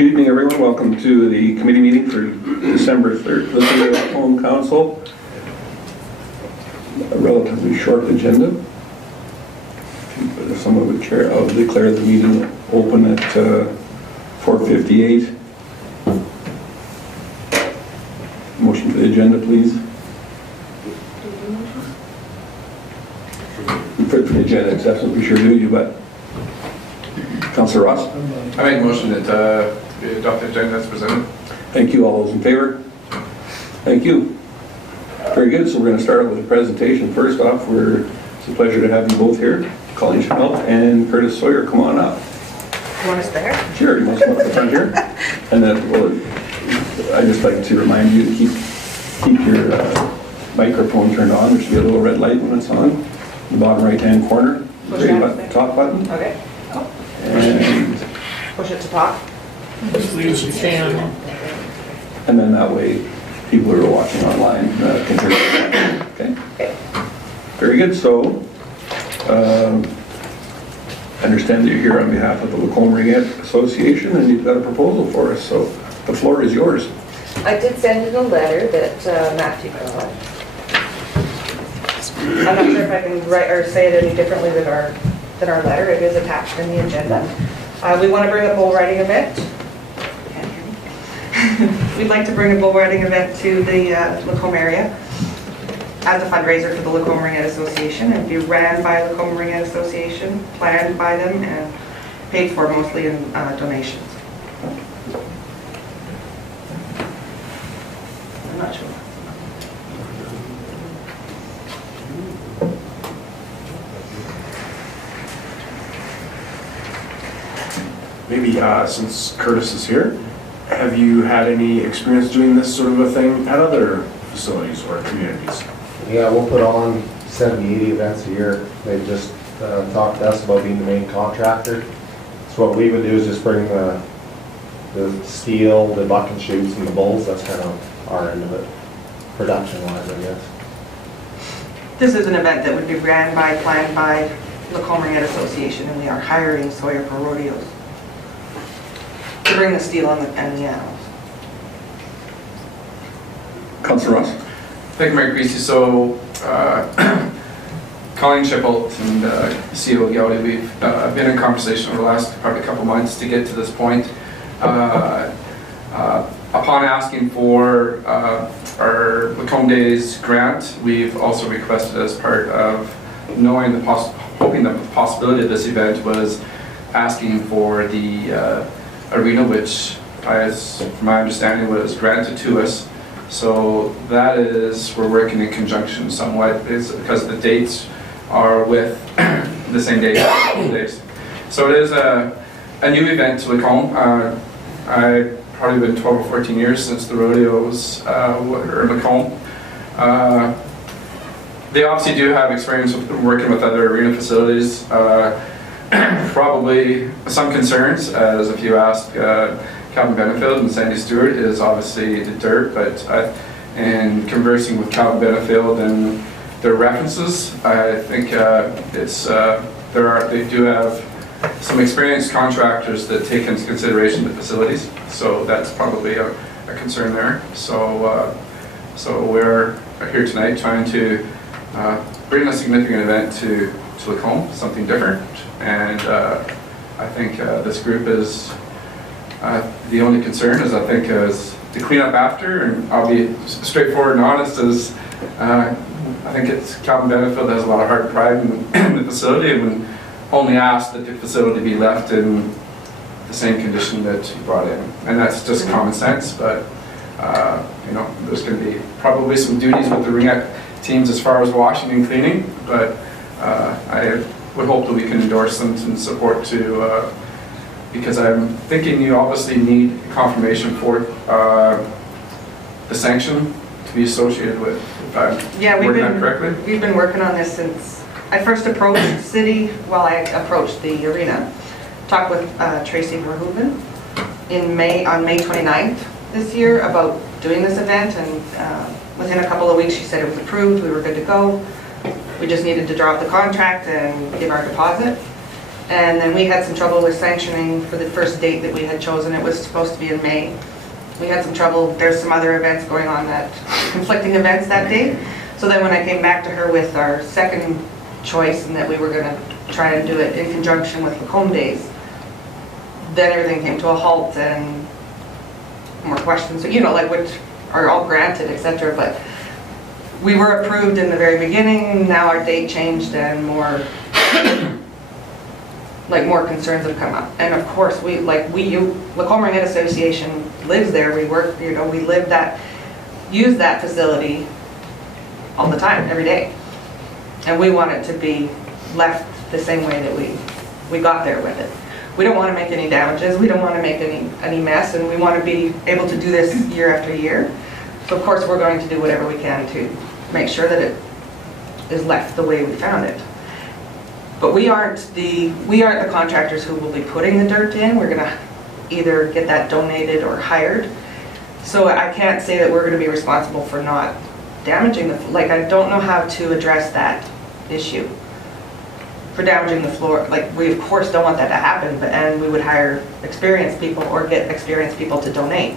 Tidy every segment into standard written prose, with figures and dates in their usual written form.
Good evening, everyone. Welcome to the committee meeting for December 3rd, the City of Lacombe Council. A relatively short agenda. If someone would chair, I'll declare the meeting open at 4:58. Motion for the agenda, please. For the agenda acceptance, we sure do, you bet. Councillor Ross? I make a motion that we adopt the agenda as presented. Thank you. All those in favor? Thank you. Very good. So we're going to start out with a presentation. First off, it's a pleasure to have you both here. Colleen Chappelle and Curtis Sawyer, come on up. You want us there? Sure, you want to come up the front here? And then, well, I'd just like to remind you to keep your microphone turned on. There should be a little red light when it's on. The bottom right-hand corner. Push down the top button. Okay. And push it to top. Stay on it. And then that way, people who are watching online can hear it. Okay. Very good. So, I understand that you're here on behalf of the Lacombe Ringette Association, and you've got a proposal for us. So, the floor is yours. I did send in a letter that Matthew got. I'm not sure if I can write or say it any differently than our letter. It is attached in the agenda. We want to bring a bull riding event. We'd like to bring a bull riding event to the Lacombe area as a fundraiser for the Lacombe Ringette Association. It'd be ran by Lacombe Ringette Association, planned by them, and paid for mostly in donations. I'm not sure. Maybe since Curtis is here, have you had any experience doing this sort of a thing at other facilities or communities? Yeah, we'll put on 70, 80 events a year. They just talked to us about being the main contractor. So what we would do is just bring the steel, the buck and shoots, and the bulls. That's kind of our end of it, production-wise, I guess. This is an event that would be ran by, planned by Lacombe Ringette Association, and we are hiring Sawyer for rodeos to bring the steel and the animals. Councillor Ross. Thank you, Mayor Creasy. So, Colleen Chappelle and CEO Gowdy, we've been in conversation over the last probably couple months to get to this point. Upon asking for our Lacombe Days grant, we've also requested, as part of knowing hoping that the possibility of this event, was asking for the arena, which, from my understanding, was granted to us. So that is, we're working in conjunction somewhat, because the dates are with the same days. So it is a new event to Lacombe. I've probably been 12 or 14 years since the rodeos were in Lacombe. They obviously do have experience with working with other arena facilities. Probably some concerns, as if you ask Calvin Benefield and Sandy Stewart, is obviously the dirt, but in conversing with Calvin Benefield and their references, I think they do have some experienced contractors that take into consideration the facilities, so that's probably a concern there. So we're here tonight trying to bring a significant event to Lacombe, something different, and I think this group is the only concern is, I think, is the cleanup after, and I'll be straightforward and honest, is I think it's Calvin Benefield that has a lot of heart and pride in the facility, and would only ask that the facility be left in the same condition that he brought in, and that's just common sense. But you know, there's going to be probably some duties with the Ringette teams as far as washing and cleaning, but I would hope that we can endorse them and support to, because I'm thinking you obviously need confirmation for the sanction to be associated with, if I'm working that correctly. We've been working on this since I first approached the city, I approached the arena, talked with Tracy Verhoeven on May 29th this year about doing this event, and within a couple of weeks she said it was approved, we were good to go. We just needed to draw up the contract and give our deposit. And then we had some trouble with sanctioning for the first date that we had chosen. It was supposed to be in May. We had some trouble. There's some other events going on, that conflicting events that day. So then when I came back to her with our second choice, and that we were gonna try and do it in conjunction with Lacombe days, then everything came to a halt and more questions, you know, like which are all granted, etc. But we were approved in the very beginning. Now our date changed and more concerns have come up. And of course, Lacombe Ringette Association lives there. We work, you know, we live that, use that facility all the time, every day. And we want it to be left the same way that we got there with it. We don't want to make any damages. We don't want to make any mess, and we want to be able to do this year after year. So of course, we're going to do whatever we can to make sure that it is left the way we found it. But we aren't the contractors who will be putting the dirt in. We're going to either get that donated or hired. So I can't say that we're going to be responsible for not damaging the, I don't know how to address that issue for damaging the floor. Like, we of course don't want that to happen, and we would hire experienced people or get experienced people to donate.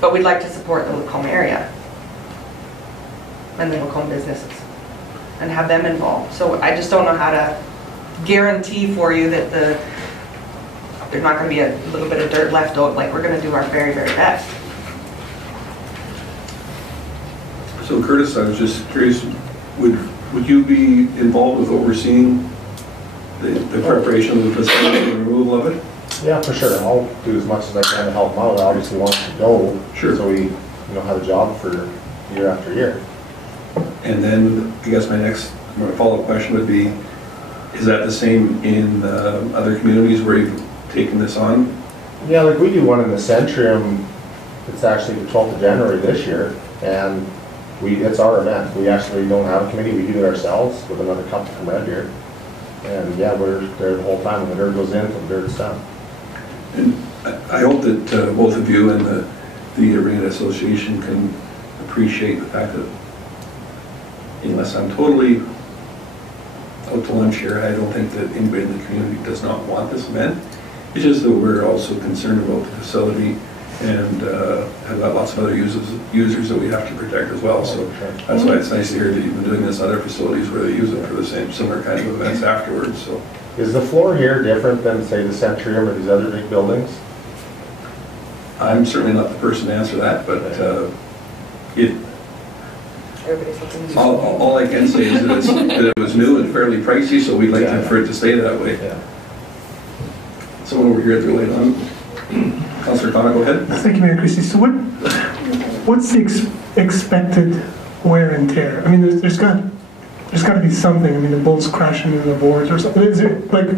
But we'd like to support the Lacombe area and the Lacombe businesses and have them involved. So I just don't know how to guarantee for you that there's not going to be a little bit of dirt left out. Like, we're going to do our very, very best. So Curtis, I was just curious, would you be involved with overseeing the preparation of the facility and the removal of it? Yeah, for sure. I'll do as much as I can to help them out. I obviously want to go, sure, so we, you know, have a job for year after year. And then I guess my follow-up question would be, is that the same in other communities where you've taken this on? Yeah, like we do one in the Centrium. It's actually the 12th of January this year, and it's our event. We actually don't have a committee. We do it ourselves with another couple from Red Deer. And yeah, we're there the whole time when the dirt goes in till the dirt's done. And I hope that both of you and the Ringette Association can appreciate the fact that, unless I'm totally out to lunch here, I don't think that anybody in the community does not want this event. It's just that we're also concerned about the facility and have got lots of other users that we have to protect as well. So that's why it's nice to hear that you've been doing this at other facilities where they use it for the same similar kind of events afterwards. So, is the floor here different than, say, the Centrium or these other big buildings? I'm certainly not the person to answer that, but all I can say is that it was new and fairly pricey, so we'd like for it to stay that way. Yeah. Someone over here at the light on. Councillor Connor, go ahead. Thank you, Mayor Christie. So what's the expected wear and tear? I mean, there's got to be something. I mean, the bolts crashing into the boards or something. Is there, like,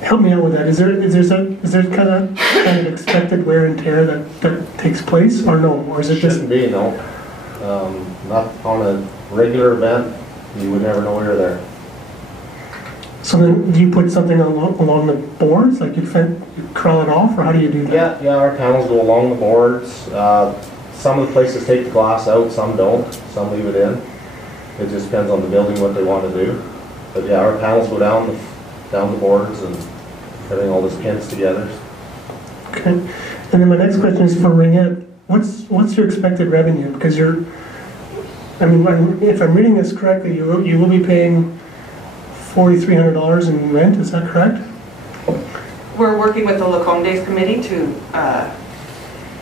help me out with that. Is there kind of expected wear and tear that takes place, or no? Or is it just? Shouldn't be, no. Not on a regular event. You would never know we were there. So then, do you put something along the boards, like you crawl it off, or how do you do that? Yeah, our panels go along the boards. Some of the places take the glass out, some don't. Some leave it in. It just depends on the building what they want to do. But yeah, our panels go down the boards and everything, all this pins together. Okay. And then my next question is for Ringette. What's your expected revenue? Because I mean, if I'm reading this correctly, you will be paying $4,300 in rent, is that correct? We're working with the Lacombe Days Committee to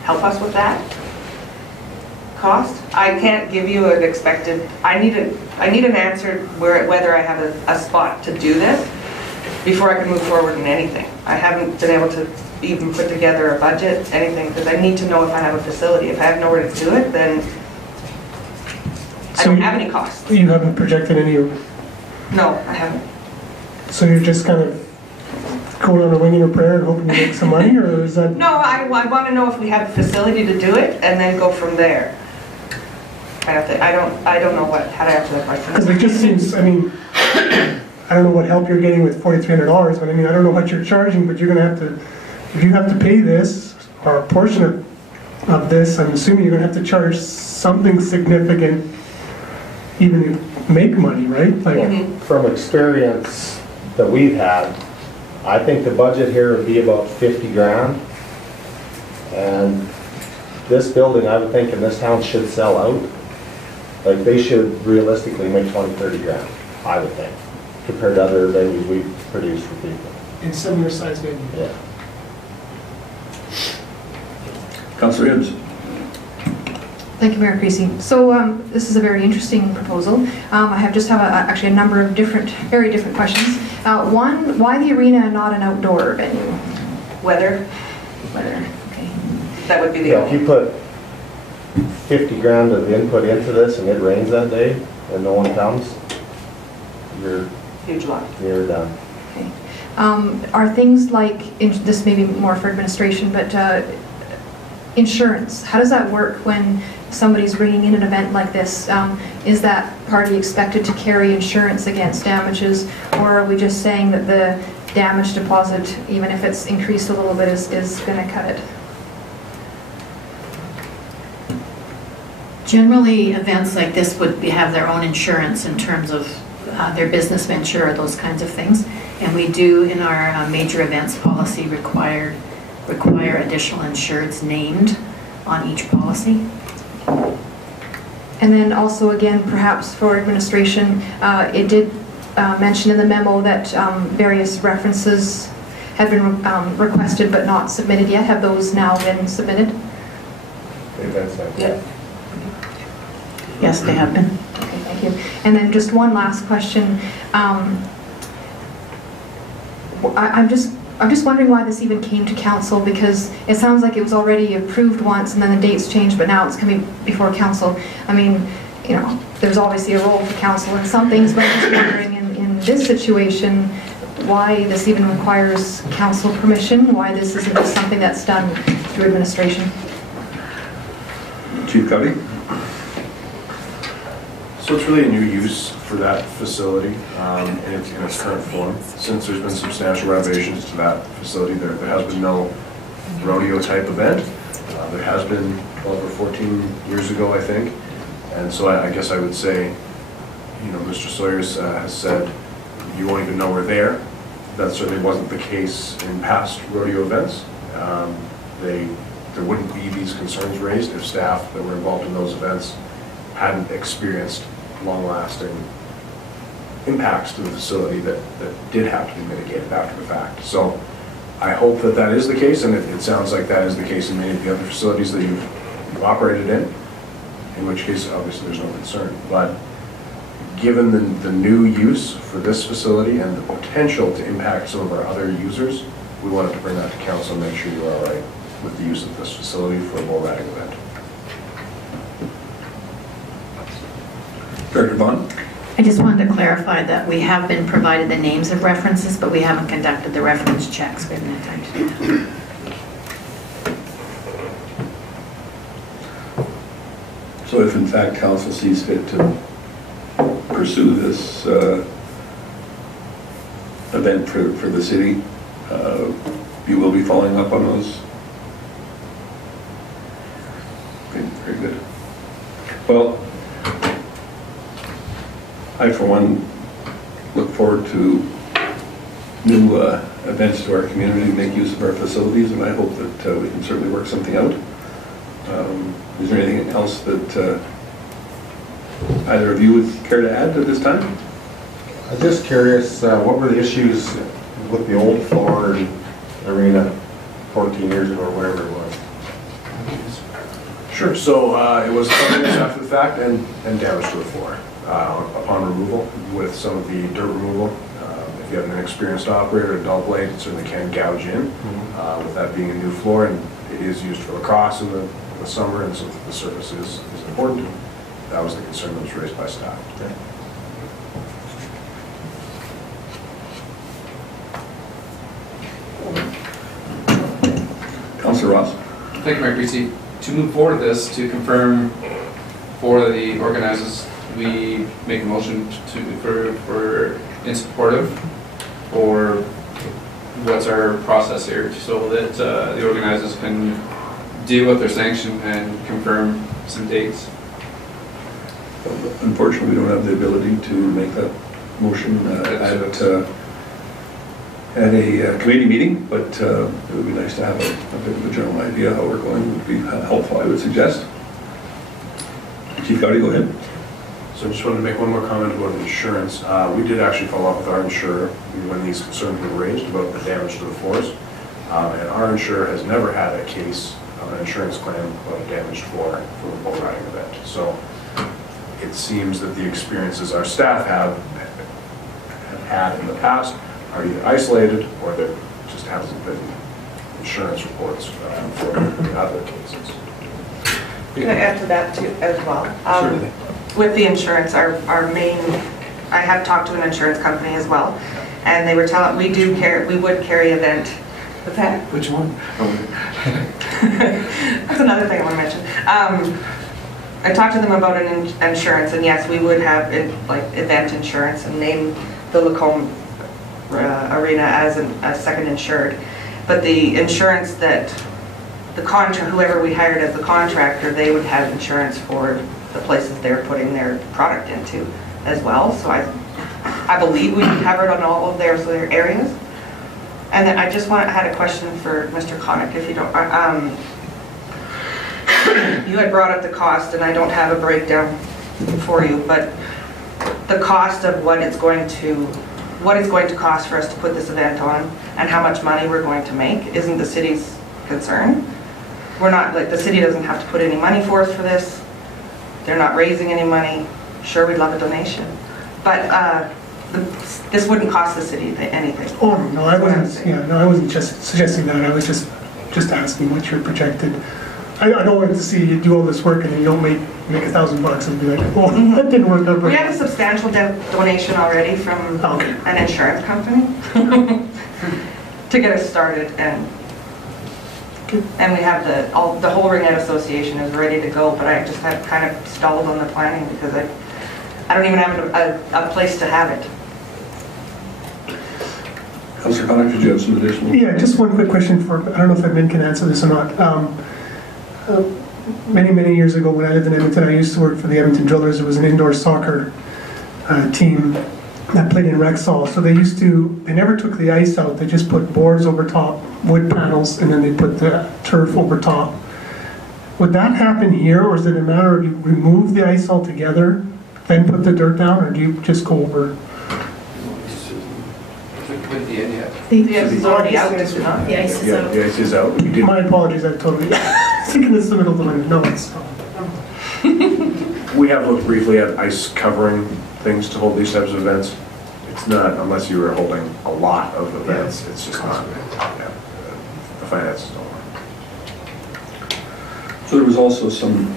help us with that cost. I can't give you an expected, I need an answer whether I have a spot to do this before I can move forward in anything. I haven't been able to even put together a budget, anything, because I need to know if I have a facility. If I have nowhere to do it, then I don't have any costs. You haven't projected any? No, I haven't. So you're just kind of going on a wing and a prayer and hoping to make some money, or is that? No, I want to know if we have the facility to do it, and then go from there. I don't know how to answer that question. Because it just seems, I mean, I don't know what help you're getting with $4,300, but I mean, I don't know what you're charging, but you're going to have to, if you have to pay this, or a portion of this, I'm assuming you're going to have to charge something significant even to make money, right? Like, From experience that we've had, I think the budget here would be about 50 grand. And this building, I would think in this town should sell out. Like they should realistically make 20, 30 grand, I would think, compared to other venues we produce for people. In similar size venue. Yeah. Councillor Hibbs. Thank you, Mayor Creasy. So this is a very interesting proposal. I just have actually a number of very different questions. One, why the arena and not an outdoor venue? Weather, Weather, okay. that would be the Yeah, if only. you put 50 grand of input into this and it rains that day and no one comes, you're Huge lot. done. Okay. Are things like, this may be more for administration, but insurance, how does that work when somebody's bringing in an event like this? Is that party expected to carry insurance against damages, or are we just saying that the damage deposit, even if it's increased a little bit, is going to cut it? Generally, events like this would have their own insurance in terms of their business venture or those kinds of things. And we do, in our major events policy, require additional insureds named on each policy. And then also, again, perhaps for administration, it did mention in the memo that various references have been requested but not submitted yet. Have those now been submitted? Events like Yeah. that. Yes, they have been. Okay, thank you. And then just one last question. I'm just wondering why this even came to council, because it sounds like it was already approved once and then the dates changed, but now it's coming before council. I mean, you know, there's obviously a role for council in some things, but I'm just wondering in this situation, why this even requires council permission, why this isn't just something that's done through administration. Chief Covey. So it's really a new use for that facility in its current form. Since there's been substantial renovations to that facility, there has been no rodeo type event. There has been over 14 years ago, I think. And so I guess I would say, you know, Mr. Sawyers has said you won't even know we're there. That certainly wasn't the case in past rodeo events. There wouldn't be these concerns raised if staff that were involved in those events hadn't experienced long-lasting impacts to the facility that did have to be mitigated after the fact. So I hope that that is the case, and it sounds like that is the case in many of the other facilities that you've operated in which case obviously there's no concern. But given the new use for this facility and the potential to impact some of our other users, we wanted to bring that to council and make sure you're all right with the use of this facility for a bull riding event. Director Vaughn. I just wanted to clarify that we have been provided the names of references, but we haven't conducted the reference checks. We haven't had time to do that. So if in fact council sees fit to pursue this event for the city, you will be following up on those? Okay, very good. Well, I for one look forward to new events to our community, make use of our facilities, and I hope that we can certainly work something out. Is there anything else that either of you would care to add at this time? I'm just curious, what were the issues with the old floor and arena 14 years ago or whatever it was? Sure. So it was 7 years after the fact and damage to the floor upon removal with some of the dirt removal. If you have an inexperienced operator, a dull blade, it certainly can gouge in. With that being a new floor, and it is used for lacrosse in the summer, and so the surface is important. That was the concern that was raised by staff. Okay. Councilor Ross. Thank you, Mayor Creasy. To move forward with this, to confirm for the organizers, we make a motion for in support of, or what's our process here, so that the organizers can deal with their sanction and confirm some dates. Unfortunately, we don't have the ability to make that motion at a committee meeting, but it would be nice to have a bit of a general idea how we're going. Would be helpful, I would suggest. Chief Gowdy, go ahead. So I just wanted to make one more comment about insurance. We did actually follow up with our insurer when these concerns were raised about the damage to the floors. And our insurer has never had a case of an insurance claim about a damaged floor for a bull riding event. So it seems that the experiences our staff have had in the past are either isolated or there just hasn't been insurance reports for other cases. Can I add to that too as well? Certainly. With the insurance, our main, I have talked to an insurance company as well, and they were telling, we would carry event. What's that? Which one? That's another thing I want to mention. I talked to them about an insurance, and yes, we would have like event insurance and name the Lacombe arena as a second insured. But the insurance that whoever we hired as the contractor, they would have insurance for the places they're putting their product into as well. So I believe we covered on all of their areas. And then I had a question for Mr. Connick, if you don't. You had brought up the cost, and I don't have a breakdown for you, but the cost of what it's going to cost for us to put this event on, and how much money we're going to make, isn't the city's concern. We're not, like, the city doesn't have to put any money forth for this. They're not raising any money. Sure, we'd love a donation, but this wouldn't cost the city anything. Oh, no, I wasn't, I wasn't just suggesting that. I was just asking what your projected. I don't want to see you do all this work and then you don't make $1,000 and be like, oh, that didn't work out. We have a substantial donation already from an insurance company to get us started, and we have the whole Ringette Association is ready to go, but I just have kind of stalled on the planning because I don't even have a place to have it. Councillor Connick, did you have some additional? Yeah, just one quick question I don't know if admin can answer this or not. Many years ago when I lived in Edmonton, I used to work for the Edmonton Drillers. There was an indoor soccer team that played in Rexall. So they never took the ice out. They just put boards over top, wood panels, and then they put the turf over top. Would that happen here, or is it a matter of you remove the ice altogether, then put the dirt down, or do you just go over? With the end yet? The ice is already out, is it not? The ice is Yeah, out. the ice is out. My apologies, I totally thinking this in the middle of the winter. No, it's We have looked briefly at ice covering things to hold these types of events. It's not, unless you were holding a lot of events, it's just not, the finances don't work. So there was also some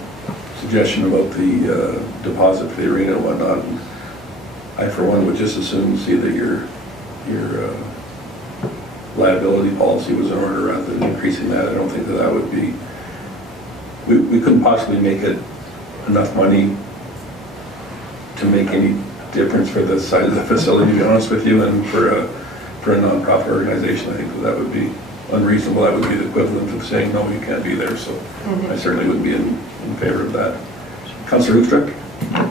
suggestion about the deposit for the arena and whatnot. And I, for one, would just as soon see that your liability policy was in order rather than increasing that. I don't think that would be, we couldn't possibly make it enough money to make any difference for the size of the facility, to be honest with you, and for a non-profit organization, I think that would be unreasonable. That would be the equivalent of saying, no, you can't be there. So I certainly would be in favor of that. Councillor Hoekstra?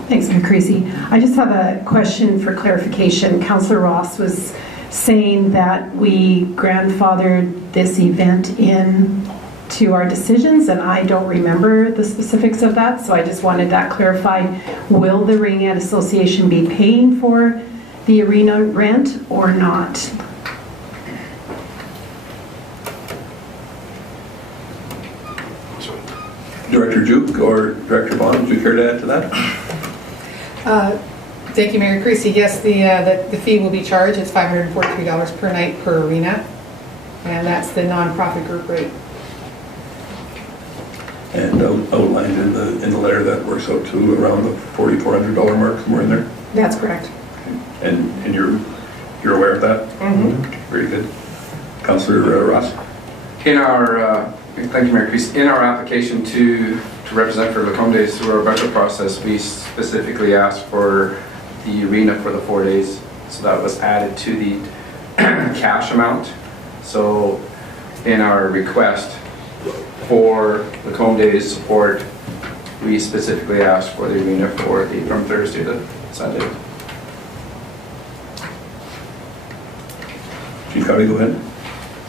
Thanks, Mayor Creasy. I just have a question for clarification. Councillor Ross was saying that we grandfathered this event in to our decisions, and I don't remember the specifics of that, so I just wanted that clarified. Will the Ringette Association be paying for the arena rent or not? Director Duke or Director Bond, would you care to add to that? Thank you, Mayor Creasy. Yes, the fee will be charged. It's $543 per night per arena, and that's the nonprofit group rate. And outlined in the letter that works out to around the $4,400 mark, somewhere in there. That's correct. And you're aware of that? Okay, very good. Councillor Ross? In our, thank you, Mayor Creasy. In our application to represent for Lacombe Days through our budget process, we specifically asked for the arena for the 4 days. So that was added to the cash amount. So in our request for Lacombe Days support, we specifically asked for the arena from Thursday to Sunday. Chief Cowdy, go ahead.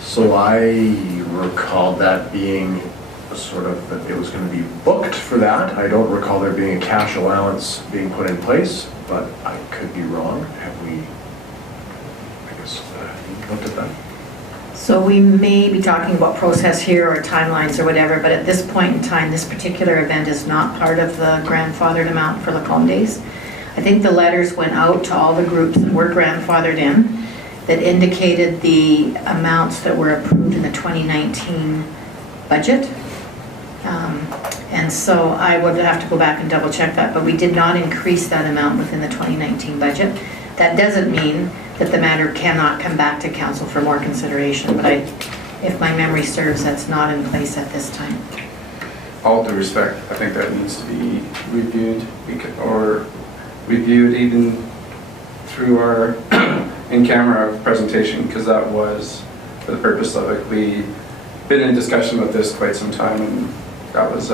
So I recalled that being sort of, that it was going to be booked for that. I don't recall there being a cash allowance being put in place, but I could be wrong. Have we, I guess, looked at that? So we may be talking about process here or timelines or whatever, but at this point in time, this particular event is not part of the grandfathered amount for Lacombe Days. I think the letters went out to all the groups that were grandfathered in that indicated the amounts that were approved in the 2019 budget. And so I would have to go back and double check that, but we did not increase that amount within the 2019 budget. That doesn't mean that the matter cannot come back to council for more consideration, but if my memory serves, that's not in place at this time. All due respect, I think that needs to be reviewed, or reviewed even through our in-camera presentation, because that was for the purpose of it. We've been in discussion with this quite some time, and that was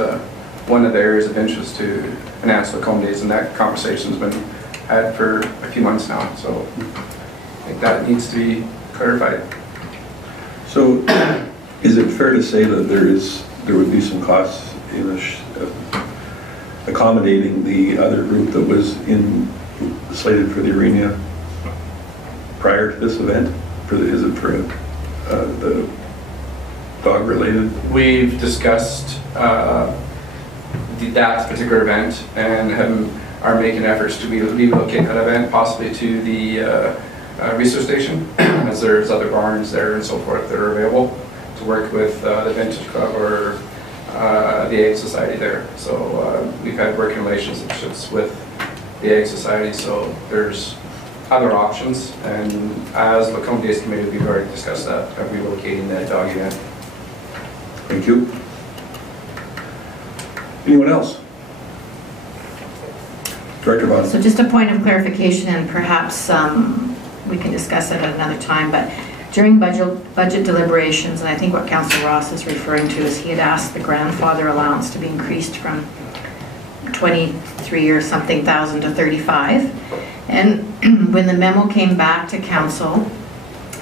one of the areas of interest to enhance Lacombe Days, and that conversation's been had for a few months now, so I think that needs to be clarified. So is it fair to say that there would be some costs in accommodating the other group that was slated for the arena prior to this event? Is it for the dog related? We've discussed that particular event and are making efforts to relocate that event possibly to the research station, as there's other barns there and so forth that are available to work with the Vintage Club or the Egg Society there. So we've had working relationships with the Egg Society, so there's other options, and as Lacombe Days Committee, we've already discussed that, of relocating that dog event. Thank you. Anyone else? Director Vaughn. So just a point of clarification, and perhaps we can discuss it at another time, but during budget deliberations, and I think what Councillor Ross is referring to is he had asked the grandfather allowance to be increased from 23 or something thousand to 35. And when the memo came back to council,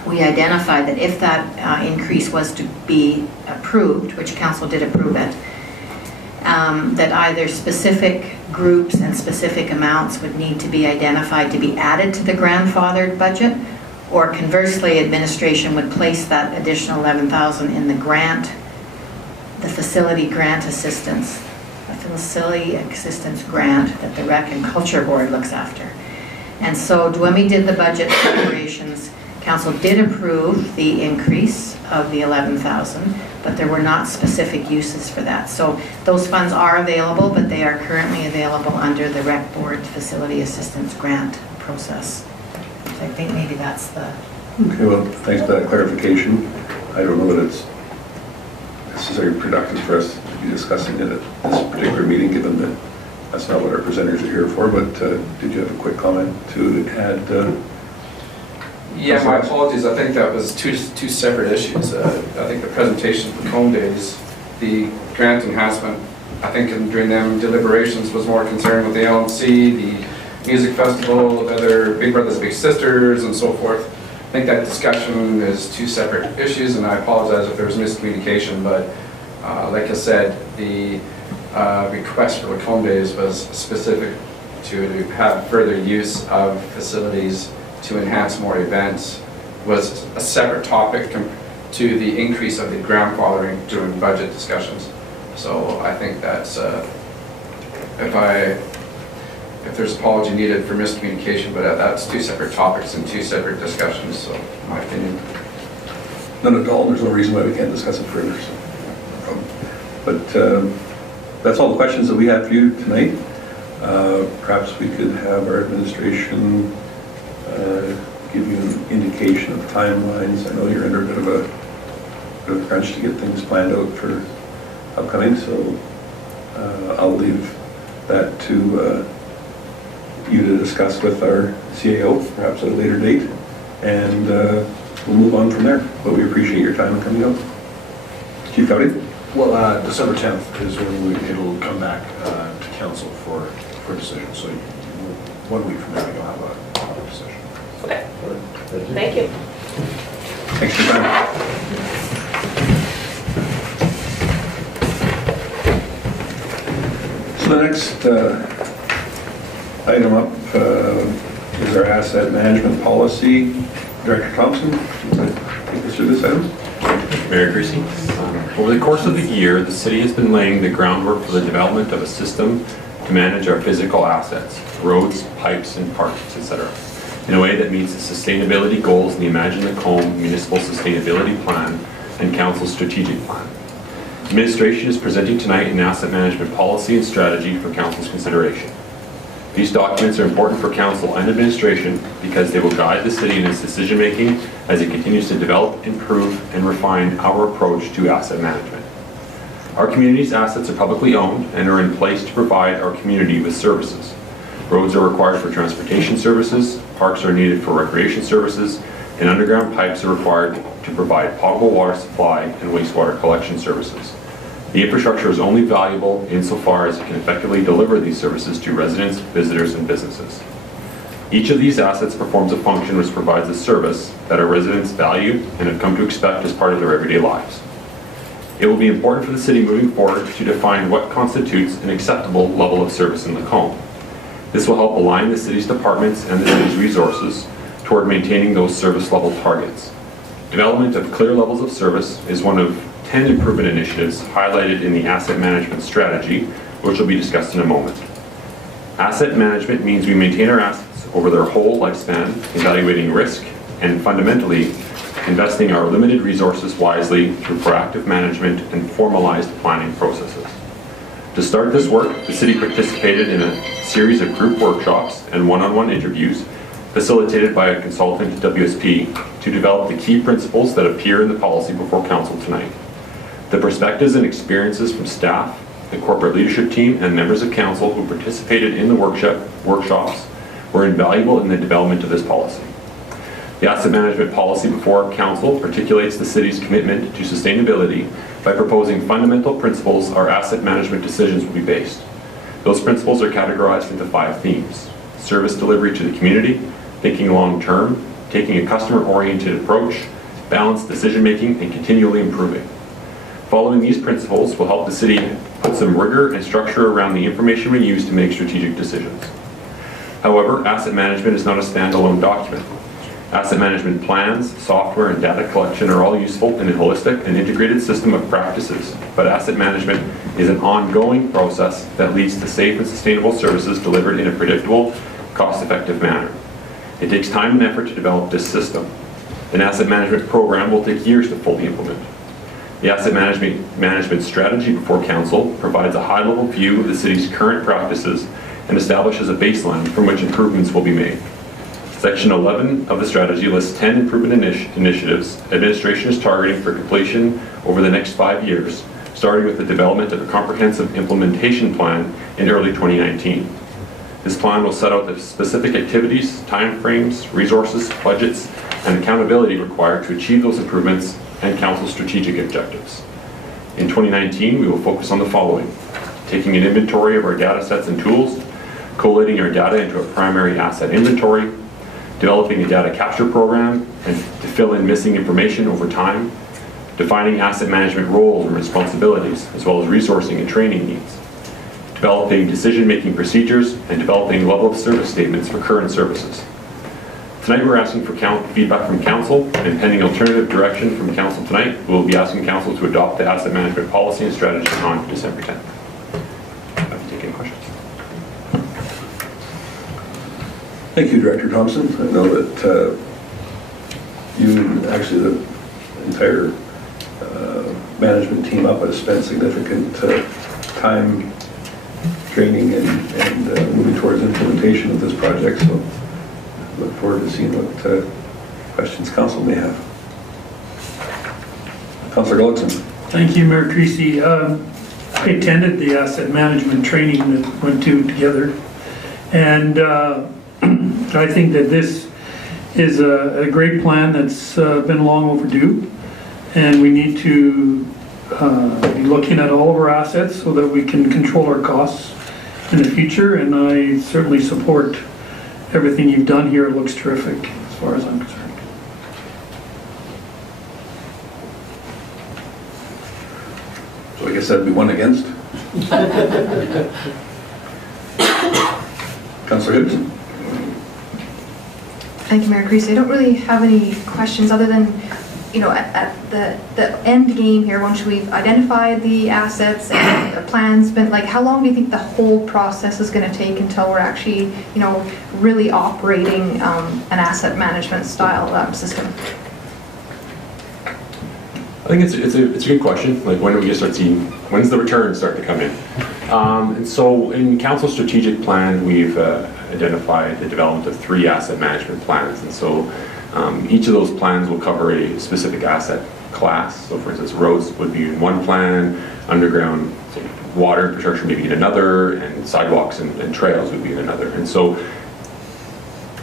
we identified that if that increase was to be approved, which council did approve it, that either specific groups and specific amounts would need to be identified to be added to the grandfathered budget, or conversely, administration would place that additional 11,000 in the grant, the facility grant assistance, a facility assistance grant that the Rec and Culture Board looks after. And so when we did the budget deliberations, council did approve the increase of the 11,000, but there were not specific uses for that. So those funds are available, but they are currently available under the Rec Board Facility Assistance Grant process. So I think maybe that's the... Okay, well, thanks for that clarification. I don't know that it's necessarily productive for us to be discussing it at this particular meeting, given that that's not what our presenters are here for, but did you have a quick comment to add? Yeah, my apologies. I think that was two separate issues. I think the presentation for Lacombe Days, the grant enhancement, I think during them deliberations was more concerned with the LMC, the music festival, other Big Brothers Big Sisters, and so forth. I think that discussion is two separate issues, and I apologize if there was miscommunication, but like I said, the request for Lacombe Days was specific to have further use of facilities to enhance more events, was a separate topic to the increase of the grandfathering during budget discussions. So I think that's, if there's apology needed for miscommunication, but that's two separate topics and two separate discussions, so in my opinion. None at all. There's no reason why we can't discuss it further. So no problem. But that's all the questions that we have for you tonight. Perhaps we could have our administration give you an indication of timelines. I know you're under a bit of a crunch to get things planned out for upcoming, so I'll leave that to you to discuss with our CAO, perhaps at a later date, and we'll move on from there. But we appreciate your time coming out. Chief Cowdy? Well, December 10th is when it'll come back to council for decision. So 1 week from now, you'll have a decision. Okay. Thank you. Thanks for your time. So the next item up is our asset management policy. Director Thompson, take us through this item. Mayor Creasy. Over the course of the year, the city has been laying the groundwork for the development of a system to manage our physical assets, roads, pipes, and parks, etc., in a way that meets the sustainability goals in the Imagine Lacombe Municipal Sustainability Plan and Council's strategic plan. Administration is presenting tonight an asset management policy and strategy for Council's consideration. These documents are important for Council and administration because they will guide the city in its decision-making as it continues to develop, improve, and refine our approach to asset management. Our community's assets are publicly owned and are in place to provide our community with services. Roads are required for transportation services, parks are needed for recreation services, and underground pipes are required to provide potable water supply and wastewater collection services. The infrastructure is only valuable insofar as it can effectively deliver these services to residents, visitors, and businesses. Each of these assets performs a function which provides a service that our residents value and have come to expect as part of their everyday lives. It will be important for the city moving forward to define what constitutes an acceptable level of service in Lacombe. This will help align the city's departments and the city's resources toward maintaining those service level targets. Development of clear levels of service is one of 10 improvement initiatives highlighted in the asset management strategy, which will be discussed in a moment. Asset management means we maintain our assets over their whole lifespan, evaluating risk, and fundamentally, investing our limited resources wisely through proactive management and formalized planning processes. To start this work, the city participated in a series of group workshops and one-on-one interviews facilitated by a consultant at WSP to develop the key principles that appear in the policy before Council tonight. The perspectives and experiences from staff, the corporate leadership team, and members of Council who participated in the workshops were invaluable in the development of this policy. The asset management policy before Council articulates the city's commitment to sustainability by proposing fundamental principles our asset management decisions will be based. Those principles are categorized into 5 themes: service delivery to the community, thinking long-term, taking a customer-oriented approach, balanced decision-making, and continually improving. Following these principles will help the city put some rigor and structure around the information we use to make strategic decisions. However, asset management is not a standalone document. Asset management plans, software, and data collection are all useful in a holistic and integrated system of practices, but asset management is an ongoing process that leads to safe and sustainable services delivered in a predictable, cost-effective manner. It takes time and effort to develop this system. An asset management program will take years to fully implement. The asset management strategy before Council provides a high-level view of the city's current practices and establishes a baseline from which improvements will be made. Section 11 of the strategy lists 10 improvement initiatives administration is targeting for completion over the next 5 years, starting with the development of a comprehensive implementation plan in early 2019. This plan will set out the specific activities, timeframes, resources, budgets, and accountability required to achieve those improvements and Council's strategic objectives. In 2019, we will focus on the following: taking an inventory of our data sets and tools, collating our data into a primary asset inventory, developing a data capture program and to fill in missing information over time, defining asset management roles and responsibilities, as well as resourcing and training needs, developing decision-making procedures, and developing level of service statements for current services. Tonight we're asking for feedback from Council, and pending alternative direction from Council tonight, we'll be asking Council to adopt the asset management policy and strategy on December 10th. Have to take any questions. Thank you, Director Thompson. I know that you and actually the entire management team up has spent significant time training and moving towards implementation of this project, so look forward to seeing what questions Council may have. Councillor Gullickson. Thank you, Mayor Creasy. I attended the asset management training that went together, and I think that this is a great plan that's been long overdue, and we need to be looking at all of our assets so that we can control our costs in the future, and I certainly support everything you've done here. It looks terrific as far as I'm concerned. So I guess that'd be 1 against. Councillor Hibbs? Thank you, Mayor Creasy. I don't really have any questions other than, at the end game here, once we've identified the assets and the plans, but like how long do you think the whole process is going to take until we're actually, really operating an asset management style system? I think it's a good question. Like, when do we just start seeing, when's the returns start to come in? And so in Council Strategic Plan, we've identified the development of 3 asset management plans. And so each of those plans will cover a specific asset class. So for instance, roads would be in one plan, underground water infrastructure maybe in another, and sidewalks and trails would be in another. And so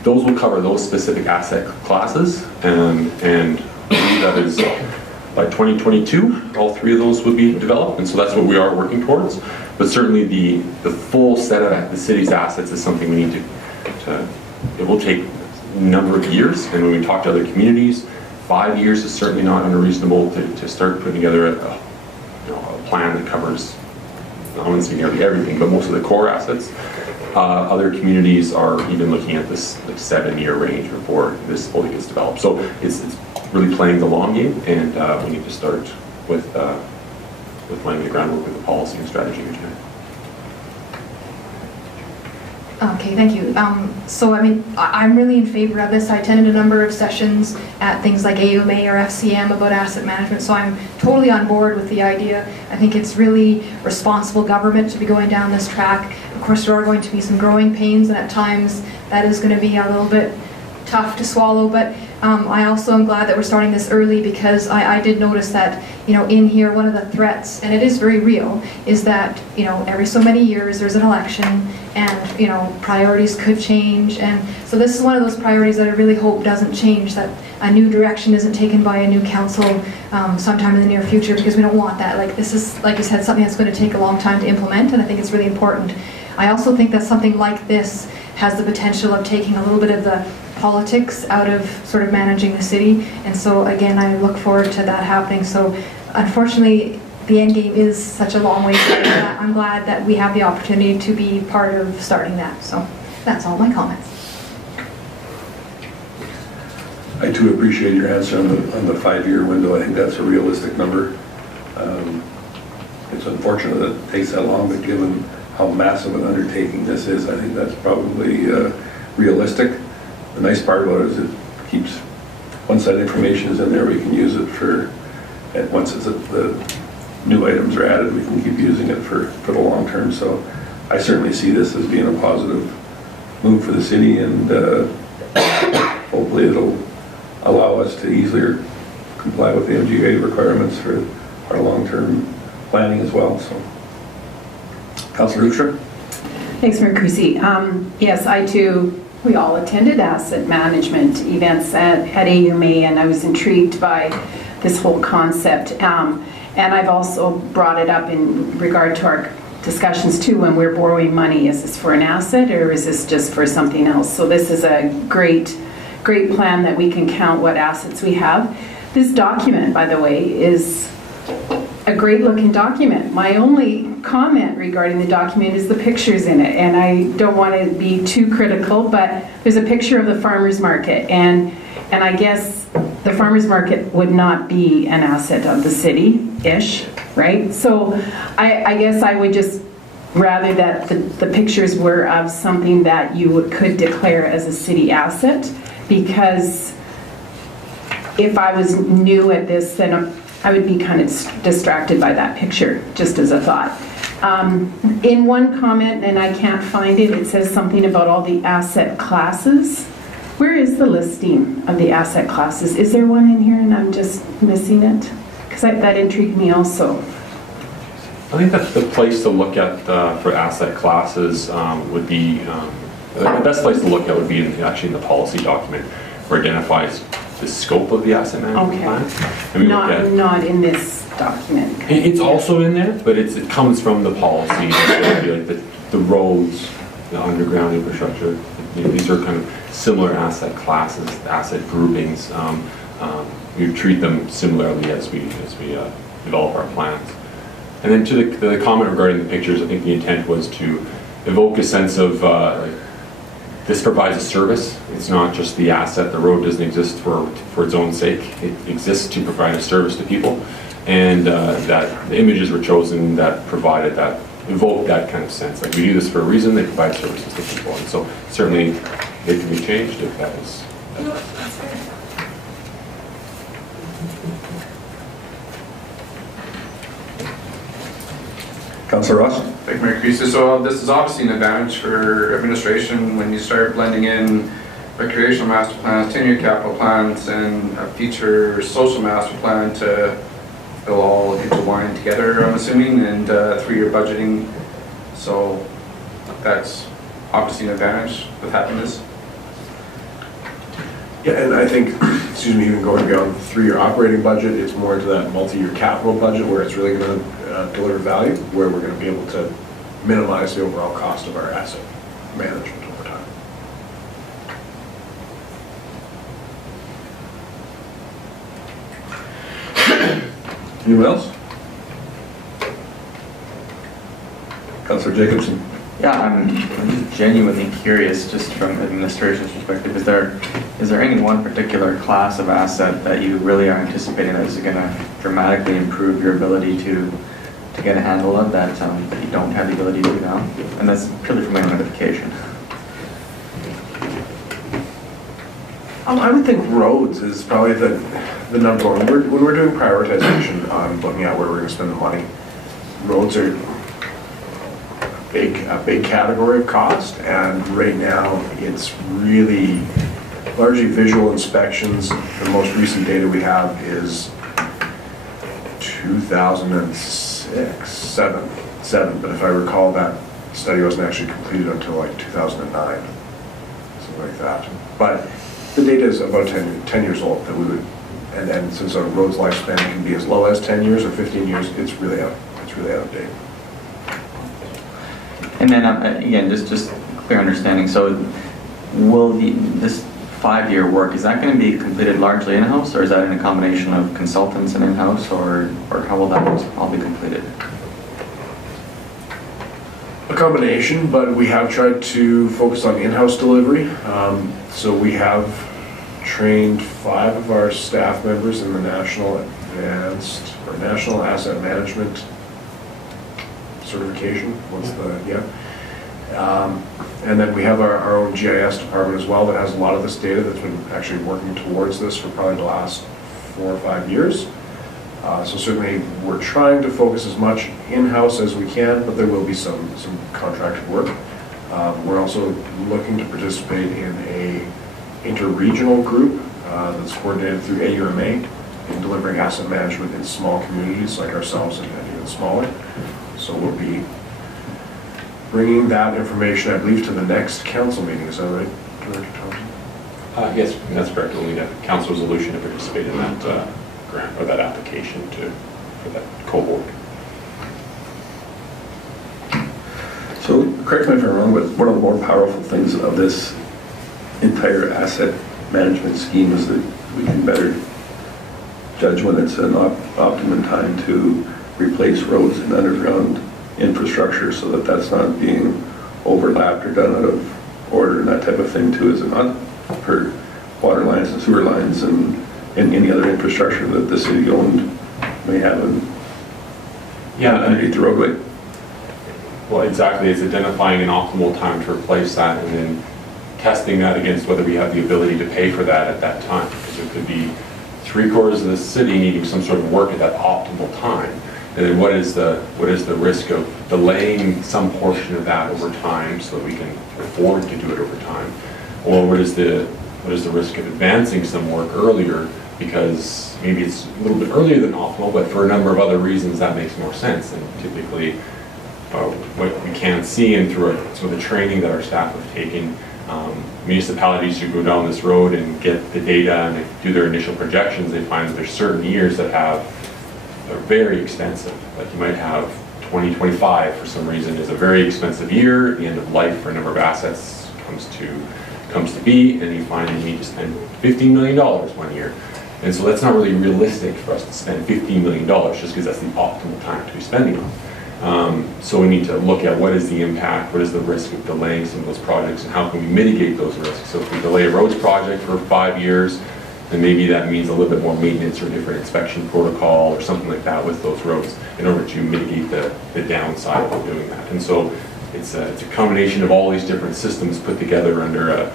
those will cover those specific asset classes, and that is by 2022, all 3 of those would be developed, and so that's what we are working towards. But certainly the full set of the city's assets is something we need to it will take a number of years, and when we talk to other communities, 5 years is certainly not unreasonable to start putting together a plan that covers, I wouldn't say nearly everything, but most of the core assets. Other communities are even looking at this 7-year range before this fully gets developed. So it's really playing the long game, and we need to start with laying the groundwork with the policy and strategy we can. Okay, thank you. So, I mean, I'm really in favor of this. I attended a number of sessions at things like AUMA or FCM about asset management, so I'm totally on board with the idea. I think it's really responsible government to be going down this track. Of course, there are going to be some growing pains, and at times that is going to be a little bit tough to swallow, but I also am glad that we're starting this early, because I did notice that, in here, one of the threats, and it is very real, is that, every so many years there's an election, and, priorities could change. And so this is one of those priorities that I really hope doesn't change, that a new direction isn't taken by a new council sometime in the near future, because we don't want that. Like, this is, like you said, something that's going to take a long time to implement, and I think it's really important. I also think that something like this has the potential of taking a little bit of the politics out of sort of managing the city, and so again, I look forward to that happening. So unfortunately, the end game is such a long way away. I'm glad that we have the opportunity to be part of starting that. So that's all my comments. I too appreciate your answer on the 5-year window. I think that's a realistic number. It's unfortunate that it takes that long, but given how massive an undertaking this is, I think that's probably realistic. The nice part about it is it keeps, once that information is in there, we can use it for, and once the new items are added, we can keep using it for the long term. So I certainly see this as being a positive move for the city, and hopefully it'll allow us to easier comply with the MGA requirements for our long-term planning as well. So, Councillor Rucher. Thanks, Mayor Creasy. Yes, I too. We all attended asset management events at AUMA, and I was intrigued by this whole concept. And I've also brought it up in regard to our discussions too, when we're borrowing money. Is this for an asset, or is this just for something else? So this is a great plan that we can count what assets we have. This document, by the way, is a great looking document. My only comment regarding the document is the pictures in it, and I don't want to be too critical, but there's a picture of the farmers market, and I guess the farmers market would not be an asset of the city-ish, right? So I guess I would just rather that the pictures were of something that you could declare as a city asset, because if I was new at this, then I would be kind of distracted by that picture, just as a thought. In one comment, and I can't find it, it says something about all the asset classes. Where is the listing of the asset classes? Is there one in here and I'm just missing it? Because that intrigued me also. I think that the place to look at for asset classes would be, the best place to look at would be actually in the policy document, where it identifies the scope of the asset management plan. And we not in this document. It's also in there, but it comes from the policy. Like the roads, the underground infrastructure. These are kind of similar asset classes, asset groupings. We treat them similarly as we develop our plans. And then to the comment regarding the pictures, I think the intent was to evoke a sense of this provides a service. It's not just the asset. The road doesn't exist for its own sake. It exists to provide a service to people. And that the images were chosen that provided that, evoked that kind of sense. Like, we do this for a reason, they provide services to people. And so certainly they can be changed if that is. Councillor Ross? Thank you, Mayor Creasy. So this is obviously an advantage for administration when you start blending in recreational master plans, 10-year capital plans, and a future social master plan to they'll all intertwine together, I'm assuming, and 3-year budgeting. So that's obviously an advantage with having this. Yeah, and I think, excuse me, even going beyond the 3-year operating budget, it's more into that multi-year capital budget where it's really going to deliver value, where we're going to be able to minimize the overall cost of our asset management over time. Anyone else? Councillor Jacobson? Yeah, I'm just genuinely curious, just from administration's perspective, is there any one particular class of asset that you really are anticipating that is going to dramatically improve your ability to get a handle of that you don't have the ability to do now? And that's purely from my own notification. I would think roads is probably the number one. When we're doing prioritization on looking at where we're going to spend the money, roads are a big category of cost, and right now it's really largely visual inspections. The most recent data we have is 2007, but if I recall, that study wasn't actually completed until like 2009, something like that. But the data is about 10 years old that we would, and since a road's lifespan can be as low as 10 years or 15 years, it's really out of date. And then again, just clear understanding. So, will this 5-year work, is that going to be completed largely in-house, or is that in a combination of consultants and in-house, or how will that all be completed? A combination, but we have tried to focus on in-house delivery. So we have trained 5 of our staff members in the National Advanced or National Asset Management certification. And then we have our own GIS department as well that has a lot of this data that's been actually working towards this for probably the last 4 or 5 years. So certainly we're trying to focus as much in-house as we can, but there will be some contracted work. We're also looking to participate in a inter-regional group that's coordinated through AUMA in delivering asset management in small communities like ourselves and even smaller. So we'll be bringing that information, I believe, to the next council meeting. Is that right, Director Thompson? Yes, that's correct. We'll need a council resolution to participate in that grant or that application for that cohort. So, correct me if I'm wrong, but one of the more powerful things of this entire asset management scheme is that we can better judge when it's an optimum time to replace roads and underground infrastructure, so that that's not being overlapped or done out of order and that type of thing too, is it not? For water lines and sewer lines and any other infrastructure that the city owned may have underneath the roadway. Well, exactly. It's identifying an optimal time to replace that and then testing that against whether we have the ability to pay for that at that time. Because it could be 3/4 of the city needing some sort of work at that optimal time. And then what is the risk of delaying some portion of that over time so that we can afford to do it over time? Or what is the risk of advancing some work earlier because maybe it's a little bit earlier than optimal, but for a number of other reasons that makes more sense. And typically what we can see, and through some of the training that our staff have taken, municipalities who go down this road and get the data and they do their initial projections, they find that there's certain years that are very expensive. Like you might have 2025 for some reason is a very expensive year. The end of life for a number of assets comes to be, and you find you need to spend $15 million one year. And so that's not really realistic for us to spend $15 million just because that's the optimal time to be spending on. So we need to look at what is the impact, what is the risk of delaying some of those projects, and how can we mitigate those risks. So if we delay a roads project for 5 years, then maybe that means a little bit more maintenance or different inspection protocol or something like that with those roads in order to mitigate the downside of doing that. And so it's a combination of all these different systems put together under a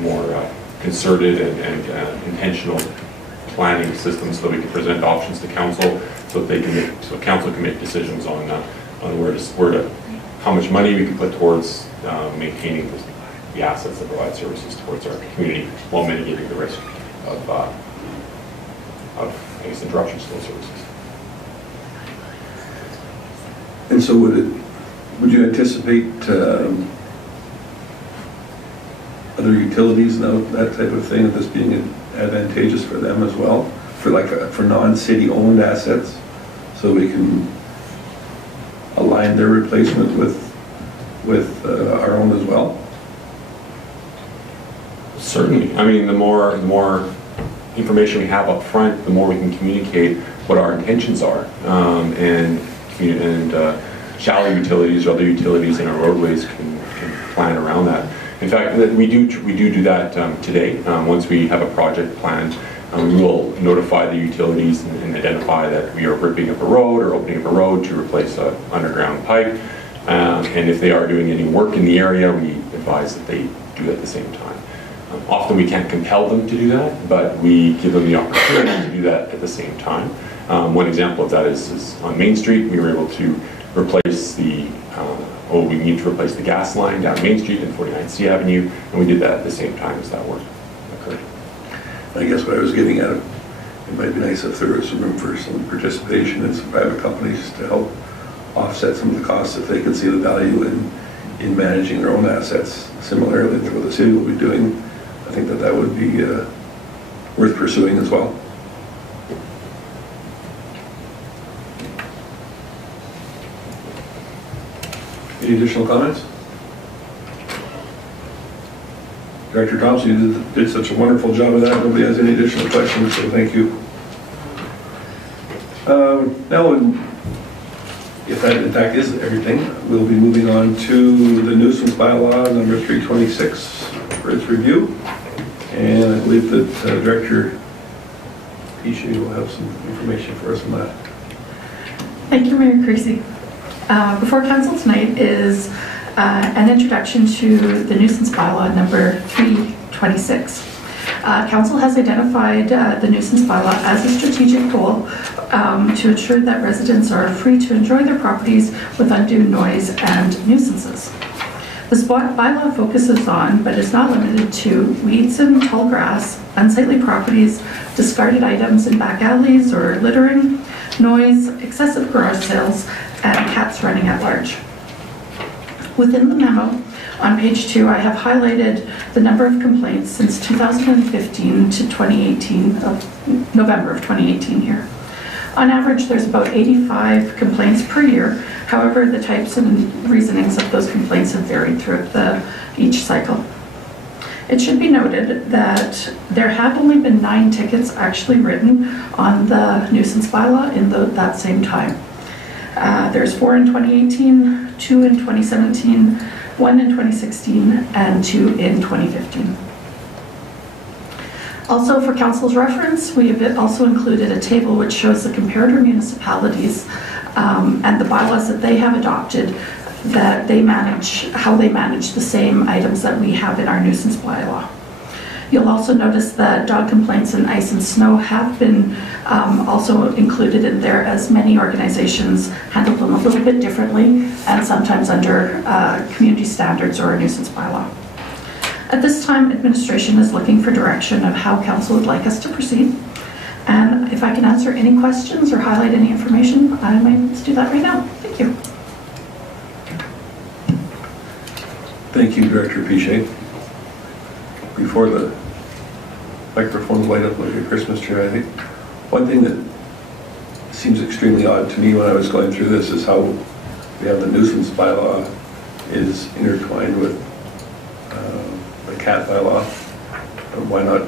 more concerted and intentional planning system so that we can present options to council so that council can make decisions on how much money we can put towards maintaining the assets that provide services towards our community while mitigating the risk of I guess, interruptions to those services. And so would you anticipate other utilities and that type of thing, this being advantageous for them as well, for non-city owned assets, so we can align their replacement with our own as well? Certainly. I mean, the more information we have up front, the more we can communicate what our intentions are, and shallow utilities or other utilities in our roadways can plan around that. In fact, we do that today. Once we have a project planned, we will notify the utilities and identify that we are ripping up a road or opening up a road to replace an underground pipe. And if they are doing any work in the area, we advise that they do it at the same time. Often we can't compel them to do that, but we give them the opportunity to do that at the same time. One example of that is on Main Street. We were able to replace we need to replace the gas line down Main Street and 49C Avenue, and we did that at the same time as that work occurred. I guess what I was getting at, it might be nice if there was some room for some participation in some private companies to help offset some of the costs if they can see the value in managing their own assets. Similarly to what the city will be doing, I think that would be worth pursuing as well. Any additional comments? Director Thompson, you did such a wonderful job of that. Nobody has any additional questions, so thank you. Now, if that in fact is everything, we'll be moving on to the nuisance bylaw number 326 for its review. And I believe that Director Piche will have some information for us on that. Thank you, Mayor Creasy. Before council tonight is an introduction to the nuisance bylaw number 326. Council has identified the nuisance bylaw as a strategic goal to ensure that residents are free to enjoy their properties with undue noise and nuisances. This bylaw focuses on, but is not limited to, weeds and tall grass, unsightly properties, discarded items in back alleys or littering, noise, excessive garage sales, and cats running at large. Within the memo, on page 2, I have highlighted the number of complaints since 2015 to 2018, November of 2018 here. On average, there's about 85 complaints per year. However, the types and reasonings of those complaints have varied throughout each cycle. It should be noted that there have only been 9 tickets actually written on the nuisance bylaw in that same time. There's 4 in 2018, 2 in 2017, 1 in 2016, and 2 in 2015. Also, for council's reference, we have also included a table which shows the comparator municipalities and the bylaws that they have adopted, that they manage, how they manage the same items that we have in our nuisance bylaw. You'll also notice that dog complaints and ice and snow have been also included in there, as many organizations handle them a little bit differently and sometimes under community standards or a nuisance bylaw. At this time, administration is looking for direction of how council would like us to proceed. And if I can answer any questions or highlight any information, I might do that right now. Thank you. Thank you, Director Piche. Before the microphones light up like a Christmas tree, I think one thing that seems extremely odd to me when I was going through this is how we have the nuisance bylaw is intertwined with the cat bylaw. Why not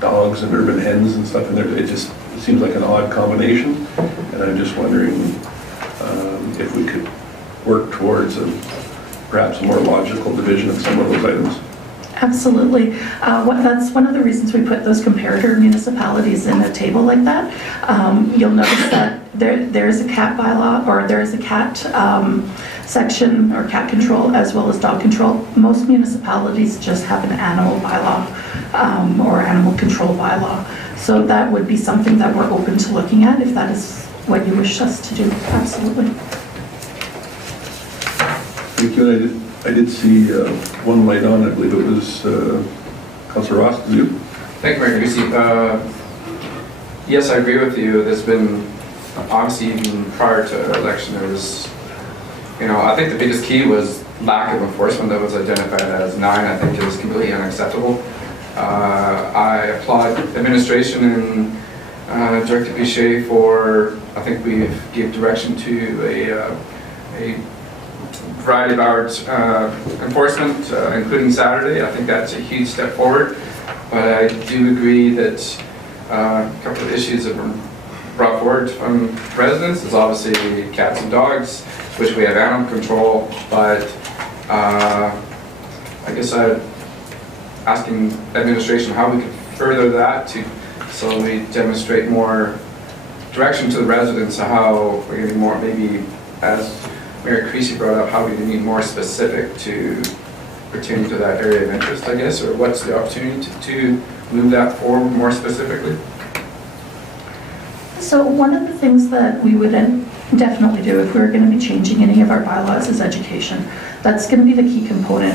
dogs and urban hens and stuff in there. It just seems like an odd combination, and I'm just wondering if we could work towards perhaps a more logical division of some of those items. Absolutely. That's one of the reasons we put those comparator municipalities in a table like that. You'll notice that there is a cat bylaw, or there is a cat section, or cat control, as well as dog control. Most municipalities just have an animal bylaw or animal control bylaw. So that would be something that we're open to looking at if that is what you wish us to do. Absolutely. Thank you. I did see one light on. I believe it was Councillor Ross. Did you? Thank you, Mayor Greasy. Yes, I agree with you. There's been, obviously, even prior to election, there was, I think the biggest key was lack of enforcement that was identified as 9. I think it was completely unacceptable. I applaud administration and Director Bichet for, I think we gave direction to a variety of hours enforcement, including Saturday. I think that's a huge step forward. But I do agree that a couple of issues have been brought forward from residents. There's obviously cats and dogs, which we have animal control, but I guess I'm asking administration how we could further that so we demonstrate more direction to the residents of how we're getting more, maybe as Mayor Creasy brought up, how we need more specific to pertain to that area of interest, I guess, or what's the opportunity to move that forward more specifically? So one of the things that we would definitely do if we were going to be changing any of our bylaws is education. That's going to be the key component.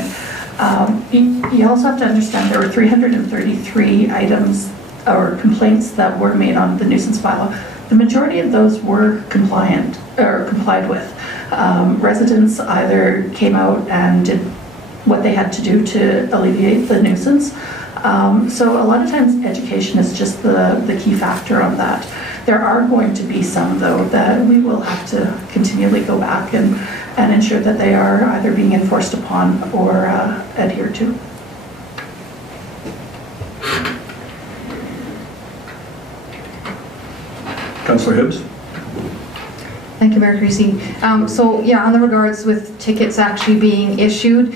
You also have to understand there were 333 items or complaints that were made on the nuisance bylaw. The majority of those were compliant or complied with. Residents either came out and did what they had to do to alleviate the nuisance. So a lot of times education is just the key factor on that. There are going to be some, though, that we will have to continually go back and ensure that they are either being enforced upon or adhered to. Councillor Hibbs. Thank you, Mayor Creasy. So yeah, on the regards with tickets actually being issued,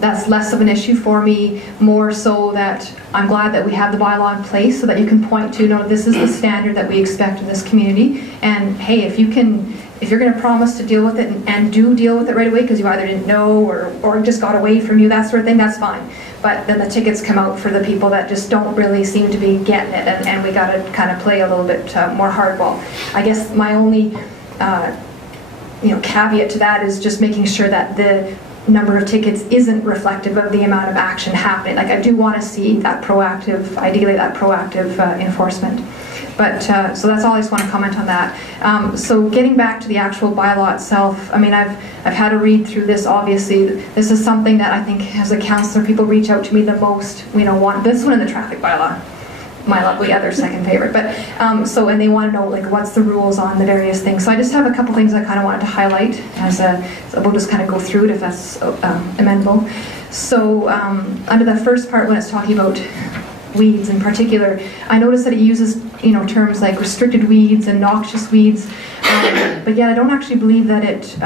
that's less of an issue for me, more so that I'm glad that we have the bylaw in place so that you can point to, no, this is the standard that we expect in this community. And hey, if you're going to promise to deal with it and do deal with it right away because you either didn't know or just got away from you, that sort of thing, that's fine. But then the tickets come out for the people that just don't really seem to be getting it, and we got to kind of play a little bit more hardball. I guess my only caveat to that is just making sure that the number of tickets isn't reflective of the amount of action happening. Like, I do want to see that proactive, ideally that proactive enforcement. But so that's all I just want to comment on that. So getting back to the actual bylaw itself, I mean, I've had to read through this. Obviously, this is something that I think as a councillor, people reach out to me the most. Want this one in the traffic bylaw. My lovely other second favorite, but and they want to know, like, what's the rules on the various things. So I just have a couple things I kind of wanted to highlight so we'll just kind of go through it if that's amendable. So under the first part, when it's talking about weeds in particular, I noticed that it uses terms like restricted weeds and noxious weeds, but yet I don't actually believe that it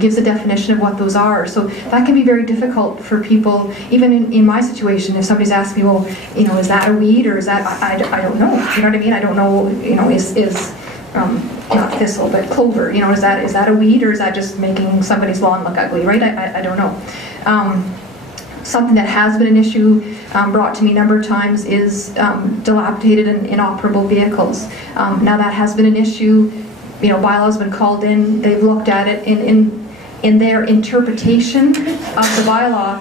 gives a definition of what those are. So that can be very difficult for people, even in my situation. If somebody's asked me, well, is that a weed or is that, I don't know. You know what I mean? I don't know, is not thistle, but clover, is that a weed or is that just making somebody's lawn look ugly, right? I don't know. Something that has been an issue brought to me a number of times is dilapidated and inoperable vehicles. Now that has been an issue. Bylaw's been called in, they've looked at it in their interpretation of the bylaw.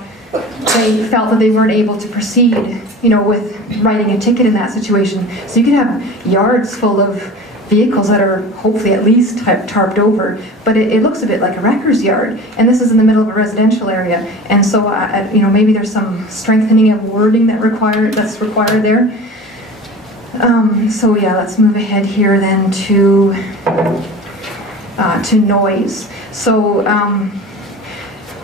They felt that they weren't able to proceed, with writing a ticket in that situation. So you could have yards full of vehicles that are hopefully at least tarped over, but it looks a bit like a wrecker's yard, and this is in the middle of a residential area. And so, maybe there's some strengthening of wording that's required there. So yeah, let's move ahead here then to noise. So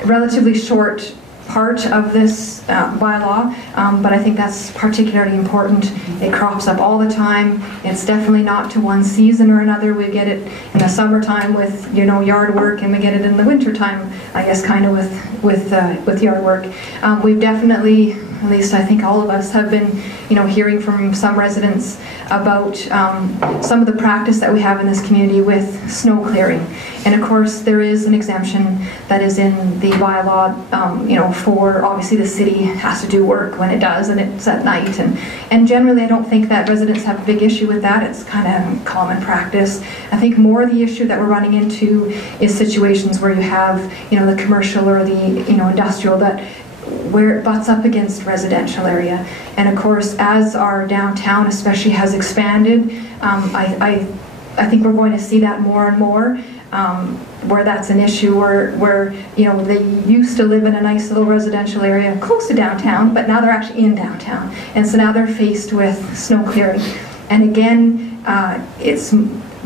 relatively short part of this bylaw, but I think that's particularly important. It crops up all the time. It's definitely not to one season or another. We get it in the summertime with, you know, yard work, and we get it in the wintertime, I guess, kind of with yard work. We've definitely, at least I think all of us have been, you know, hearing from some residents about some of the practice that we have in this community with snow clearing. And of course, there is an exemption that is in the bylaw, you know, for obviously the city has to do work when it does, and it's at night. And generally, I don't think that residents have a big issue with that. It's kind of common practice. I think more the issue that we're running into is situations where you have, you know, the commercial or the, you know, industrial that where it butts up against residential area. And of course, as our downtown especially has expanded, I think we're going to see that more and more, where that's an issue where, you know, they used to live in a nice little residential area close to downtown, but now they're actually in downtown. And so now they're faced with snow clearing. And again, it's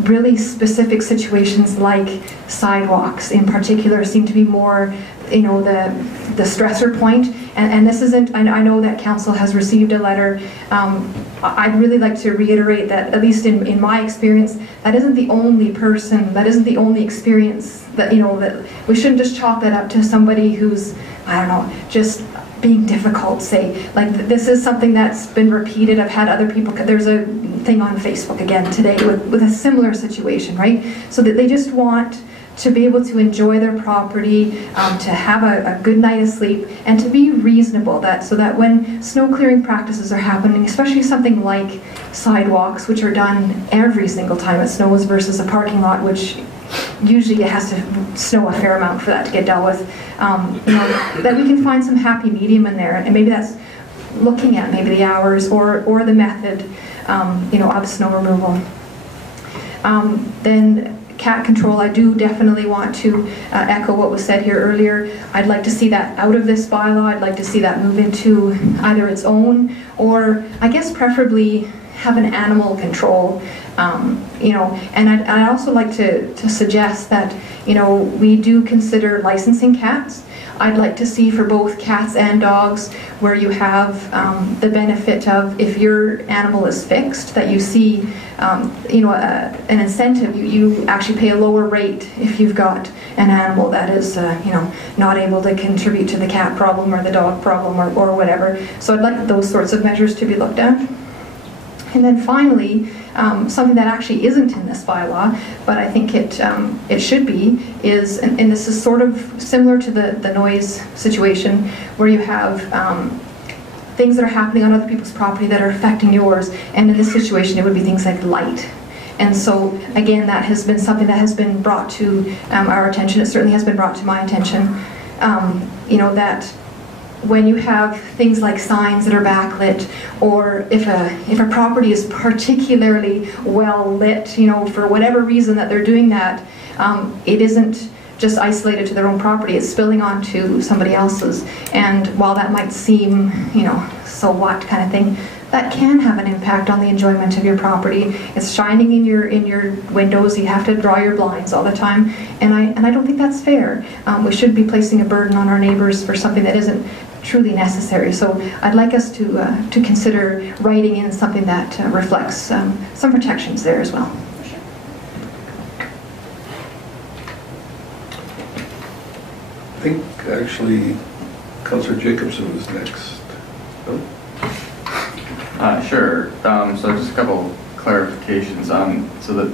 really specific situations like sidewalks in particular seem to be more, you know, the stressor point. And this isn't, I know that council has received a letter. I'd really like to reiterate that, at least in my experience, that isn't the only person, that isn't the only experience that, you know, that we shouldn't just chalk that up to somebody who's, I don't know, just being difficult, say. Like, this is something that's been repeated. I've had other people, there's a thing on Facebook again today with a similar situation, right? So that they just want to be able to enjoy their property, to have a good night of sleep, and to be reasonable, so that when snow clearing practices are happening, especially something like sidewalks, which are done every single time it snows, versus a parking lot, which usually it has to snow a fair amount for that to get dealt with, you know, that we can find some happy medium in there. And maybe that's looking at maybe the hours or the method, you know, of snow removal. Then cat control, I do definitely want to echo what was said here earlier. I'd like to see that out of this bylaw. I'd like to see that move into either its own, or I guess preferably have an animal control, you know. And I'd also like to suggest that, you know, we do consider licensing cats. I'd like to see for both cats and dogs where you have the benefit of, if your animal is fixed, that you see, you know, an incentive. You actually pay a lower rate if you've got an animal that is, you know, not able to contribute to the cat problem or the dog problem or whatever. So I'd like those sorts of measures to be looked at. And then finally, something that actually isn't in this bylaw, but I think it should be, is, and this is sort of similar to the noise situation, where you have things that are happening on other people's property that are affecting yours, and in this situation it would be things like light. And so again, that has been something that has been brought to our attention. It certainly has been brought to my attention, you know, that when you have things like signs that are backlit, or if a property is particularly well lit, you know, for whatever reason that they're doing that, it isn't just isolated to their own property, it's spilling onto somebody else's. And while that might seem, you know, so what kind of thing, that can have an impact on the enjoyment of your property. It's shining in your windows. You have to draw your blinds all the time, and I don't think that's fair. We should be placing a burden on our neighbors for something that isn't truly necessary. So I'd like us to consider writing in something that reflects some protections there as well. I think actually Councillor Jacobson was next. No? Sure. So just a couple clarifications. So the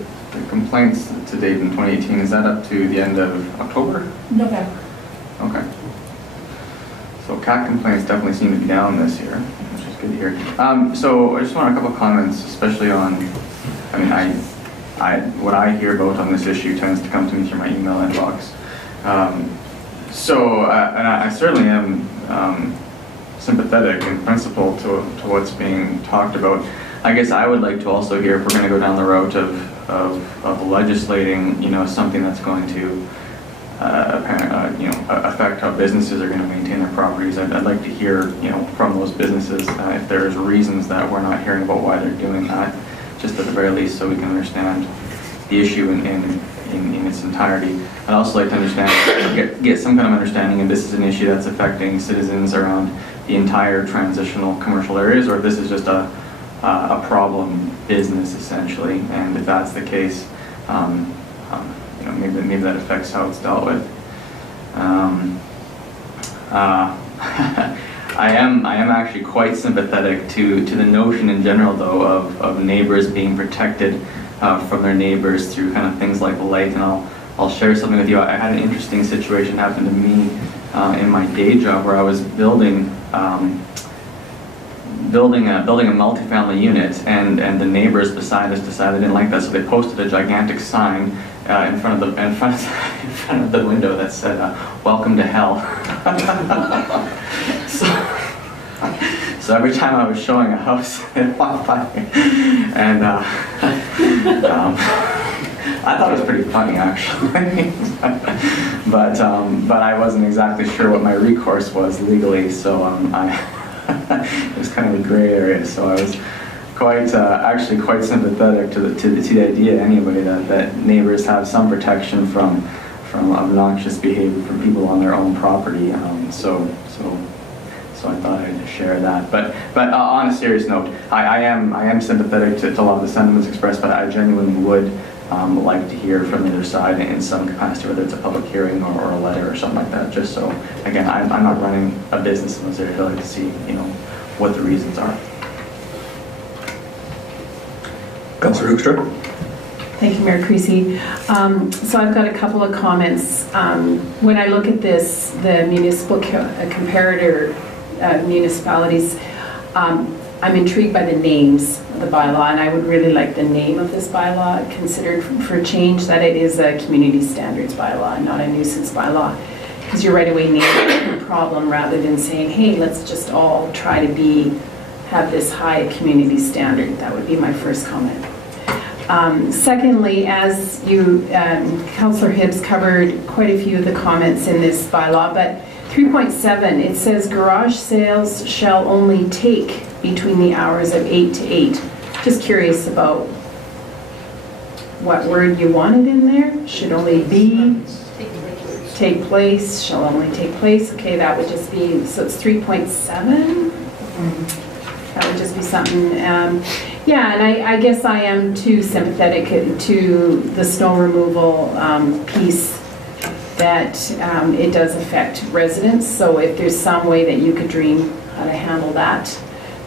complaints to date in 2018, is that up to the end of October? November. Okay. So cat complaints definitely seem to be down this year, which is good to hear. So I just want a couple comments, especially on, I mean, what I hear about on this issue tends to come to me through my email inbox. And I certainly am sympathetic in principle to what's being talked about. I guess I would like to also hear, if we're going to go down the route of legislating, you know, something that's going to you know, affect how businesses are going to maintain their properties. I'd like to hear, you know, from those businesses if there's reasons that we're not hearing about why they're doing that, just at the very least, so we can understand the issue in in its entirety. I'd also like to understand, get some kind of understanding if this is an issue that's affecting citizens around the entire transitional commercial areas, or if this is just a problem business essentially, and if that's the case, you know, maybe that affects how it's dealt with. I am actually quite sympathetic to the notion in general, though, of neighbors being protected from their neighbors through kind of things like light. And I'll share something with you. I had an interesting situation happen to me in my day job where I was building a multifamily unit, and the neighbors beside us decided they didn't like that, so they posted a gigantic sign in front of the window that said "Welcome to hell." So every time I was showing a house, it walked by, and I thought it was pretty funny actually, but I wasn't exactly sure what my recourse was legally, so it was kind of a gray area. So I was actually quite sympathetic to the idea anyway that neighbors have some protection from obnoxious behavior from people on their own property. So I thought I'd share that. But on a serious note, I am sympathetic to a lot of the sentiments expressed, but I genuinely would like to hear from the other side in some capacity, whether it's a public hearing or a letter or something like that. Just so, again, I'm not running a business in this area. I'd like to see, you know, what the reasons are. Councillor Hoekstra. Thank you, Mayor Creasy. So I've got a couple of comments. When I look at this, the municipal comparator municipalities, I'm intrigued by the names of the bylaw, and I would really like the name of this bylaw considered for change, that it is a community standards bylaw, not a nuisance bylaw, because you're right away naming the problem rather than saying, hey, let's just all try to have this high community standard. That would be my first comment. Secondly, as you, Councillor Hibbs covered quite a few of the comments in this bylaw, but 3.7, it says garage sales shall only take between the hours of 8 to 8. Just curious about what word you wanted in there. Should only be, take place, shall only take place. Okay, that would just be, so it's 3.7. That would just be something, yeah, and I guess I am too sympathetic to the snow removal piece, that it does affect residents. So if there's some way that you could dream how to handle that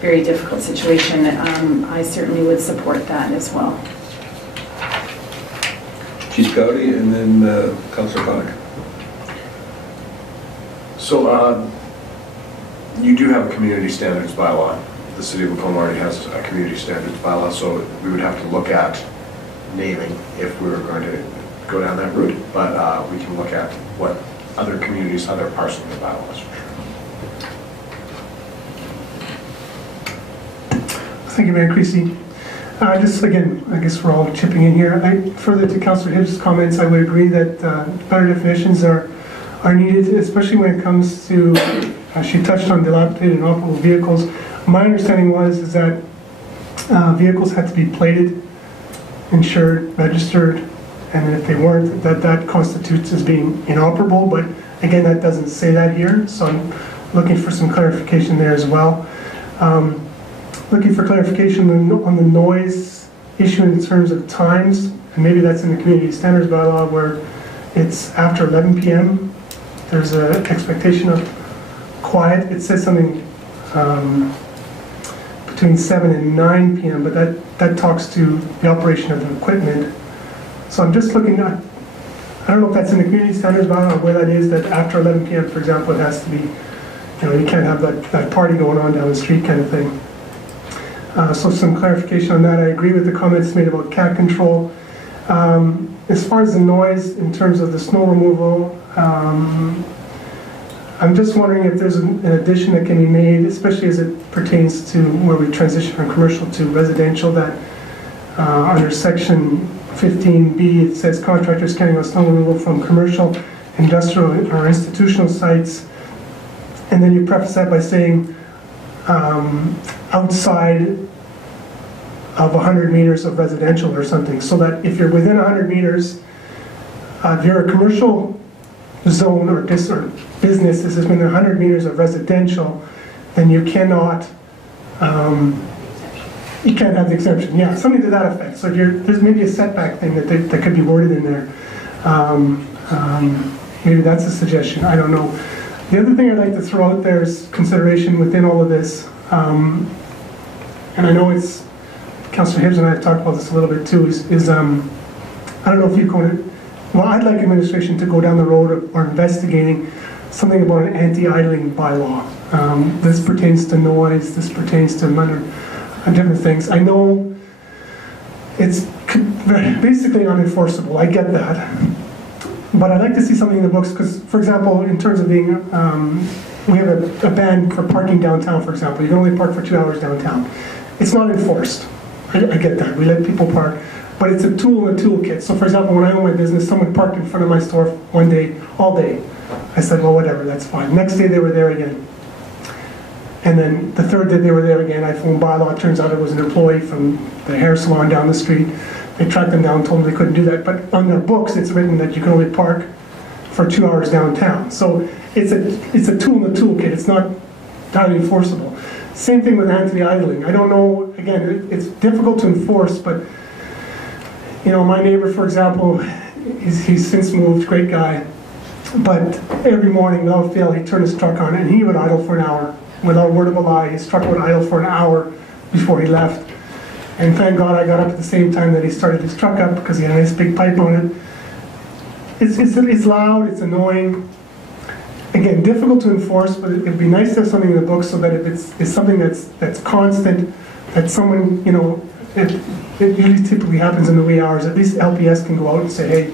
very difficult situation, I certainly would support that as well. Chief Gowdy, and then Councillor Connick. So you do have a community standards bylaw. The city of Lacombe already has a community standards bylaw, so we would have to look at naming if we were going to go down that route, but we can look at what other communities, other parts of the bylaws. Thank you, Mayor Creasy. Just again, I guess we're all chipping in here. Further to Councillor Hibbs' comments, I would agree that better definitions are needed, especially when it comes to, she touched on dilapidated and operable vehicles. My understanding is that vehicles had to be plated, insured, registered, and if they weren't, that constitutes as being inoperable. But again, that doesn't say that here, so I'm looking for some clarification there as well. Looking for clarification on the noise issue in terms of times, and maybe that's in the community standards bylaw where it's after 11 p.m. There's an expectation of quiet. It says something between 7 and 9 p.m., but that talks to the operation of the equipment. So I'm just looking at, I don't know if that's in the community standards bylaw or where that is, that after 11 p.m., for example, it has to be, you can't have that party going on down the street kind of thing. So some clarification on that. I agree with the comments made about cat control. As far as the noise in terms of the snow removal, I'm just wondering if there's an addition that can be made, especially as it pertains to where we transition from commercial to residential, that under section 15B, it says contractors carrying out snow removal from commercial, industrial, or institutional sites. And then you preface that by saying outside of 100 meters of residential or something, so that if you're within 100 meters If you're a commercial zone or business is within 100 meters of residential, then you cannot, you can't have the exemption. Yeah, something to that effect. So there's maybe a setback thing that could be worded in there. Maybe that's a suggestion, I don't know. The other thing I'd like to throw out there is consideration within all of this, and I know it's, Councillor Hibbs and I have talked about this a little bit too, is I don't know if you're going to, well, I'd like administration to go down the road or investigating something about an anti-idling bylaw. This pertains to noise, this pertains to different things. I know it's basically unenforceable, I get that. But I'd like to see something in the books, because, for example, in terms of being, we have a ban for parking downtown, for example. You can only park for 2 hours downtown. It's not enforced. I get that. We let people park. But it's a tool in a toolkit. So, for example, when I own my business, someone parked in front of my store one day, all day. I said, well, whatever, that's fine. Next day, they were there again. And then the third day they were there again, I phoned Bylaw. It turns out it was an employee from the hair salon down the street. They tracked them down, told them they couldn't do that. But on their books, it's written that you can only park for 2 hours downtown. So it's a tool in the toolkit. It's not entirely enforceable. Same thing with anti-idling. I don't know, again, it's difficult to enforce, but you know, my neighbor, for example, he's since moved, great guy. But every morning, without fail, he'd turn his truck on and he would idle for an hour. Without a word of a lie, his truck would idle for an hour before he left. And thank God I got up at the same time that he started his truck up, because he had a nice big pipe on it. It's loud, it's annoying. Again, difficult to enforce, but it'd be nice to have something in the book so that if it's something that's constant, that someone, you know, it usually typically happens in the wee hours, at least LPS can go out and say, hey,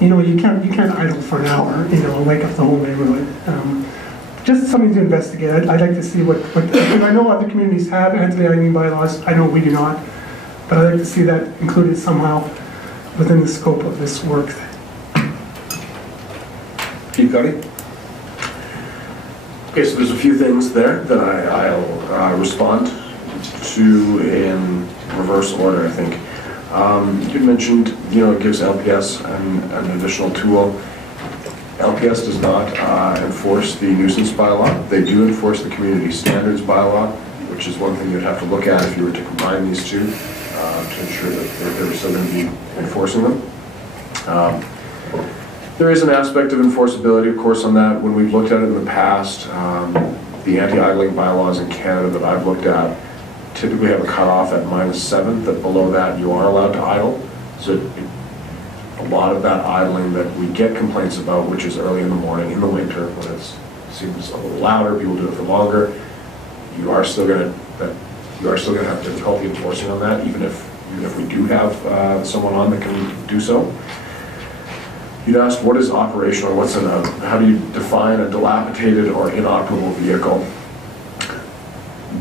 you know, you can't idle for an hour, you know, and wake up the whole neighborhood. Just something to investigate. I'd like to see what because I know other communities have anti-idling bylaws. I know we do not, but I'd like to see that included somehow within the scope of this work. Chief Cuddy? Okay, so there's a few things there that I'll respond to in reverse order, I think. You mentioned, you know, it gives LPS an additional tool. LPS does not enforce the nuisance bylaw. They do enforce the community standards bylaw, which is one thing you'd have to look at if you were to combine these two to ensure that they're still going to be enforcing them. There is an aspect of enforceability, of course, on that. When we've looked at it in the past, the anti-idling bylaws in Canada that I've looked at typically have a cutoff at -7, that below that you are allowed to idle. So a lot of that idling that we get complaints about, which is early in the morning, in the winter, when it seems a little louder, people do it for longer, you are still going to have difficulty enforcing on that, even if we do have someone on that can do so. You'd asked what is operational, how do you define a dilapidated or inoperable vehicle?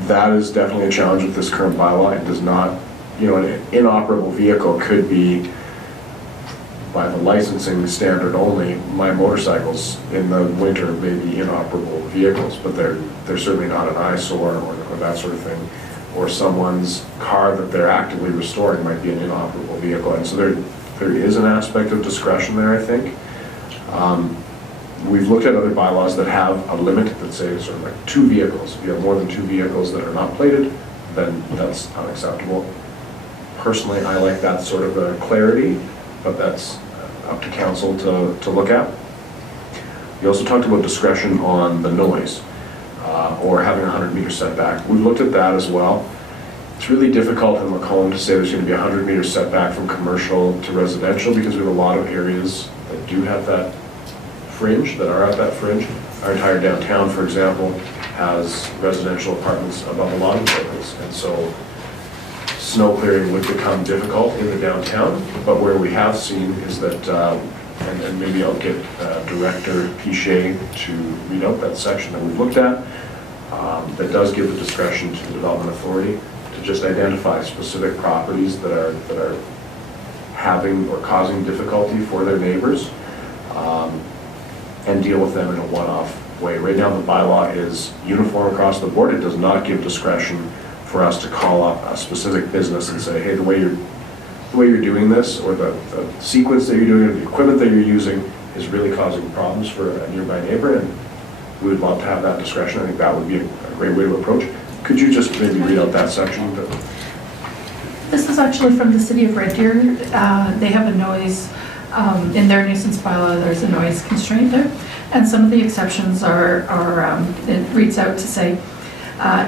That is definitely a challenge with this current bylaw. It does not, you know, an inoperable vehicle could be, by the licensing standard only, my motorcycles in the winter may be inoperable vehicles, but they're certainly not an eyesore or that sort of thing. Or someone's car that they're actively restoring might be an inoperable vehicle. And so there is an aspect of discretion there, I think. We've looked at other bylaws that have a limit that say sort of like 2 vehicles. If you have more than 2 vehicles that are not plated, then that's unacceptable. Personally, I like that sort of a clarity, but that's up to council to look at. We also talked about discretion on the noise or having a 100-meter setback. We've looked at that as well. It's really difficult in Lacombe to say there's going to be a 100-meter setback from commercial to residential, because we have a lot of areas that do have that fringe, that are at that fringe. Our entire downtown, for example, has residential apartments above a lot of buildings, and so snow clearing would become difficult in the downtown. But where we have seen is that, and maybe I'll get Director Pichet to read out that section that we've looked at, that does give the discretion to the Development Authority to just identify specific properties that are having or causing difficulty for their neighbors, and deal with them in a one-off way. Right now the bylaw is uniform across the board. It does not give discretion for us to call up a specific business and say, hey, the way the way you're doing this, or the sequence that you're doing, or the equipment that you're using is really causing problems for a nearby neighbor, and we would love to have that discretion. I think that would be a great way to approach. Could you just maybe read out that section? This is actually from the city of Red Deer. They have a noise, in their nuisance bylaw, there's a noise constraint there. And some of the exceptions are it reads out to say,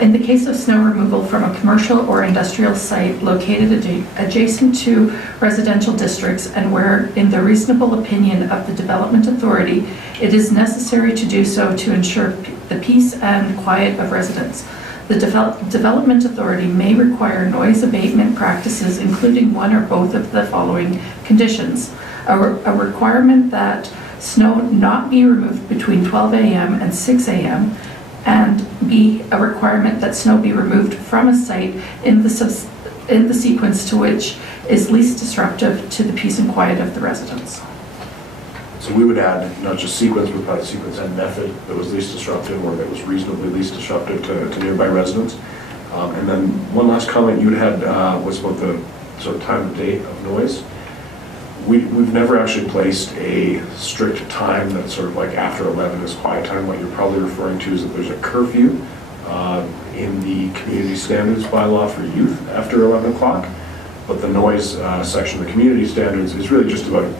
in the case of snow removal from a commercial or industrial site located adjacent to residential districts and where, in the reasonable opinion of the development authority, it is necessary to do so to ensure the peace and quiet of residents. The development authority may require noise abatement practices, including one or both of the following conditions. A requirement that snow not be removed between 12 a.m. and 6 a.m., and B, a requirement that snow be removed from a site in the sequence to which is least disruptive to the peace and quiet of the residents. So we would add not just sequence, but probably sequence and method that was least disruptive, or that was reasonably least disruptive to nearby residents. And then one last comment you had was about the sort of time of day of noise. We've never actually placed a strict time that's sort of like after 11 is quiet time. What you're probably referring to is that there's a curfew in the community standards bylaw for youth after 11 o'clock. But the noise section of the community standards is really just about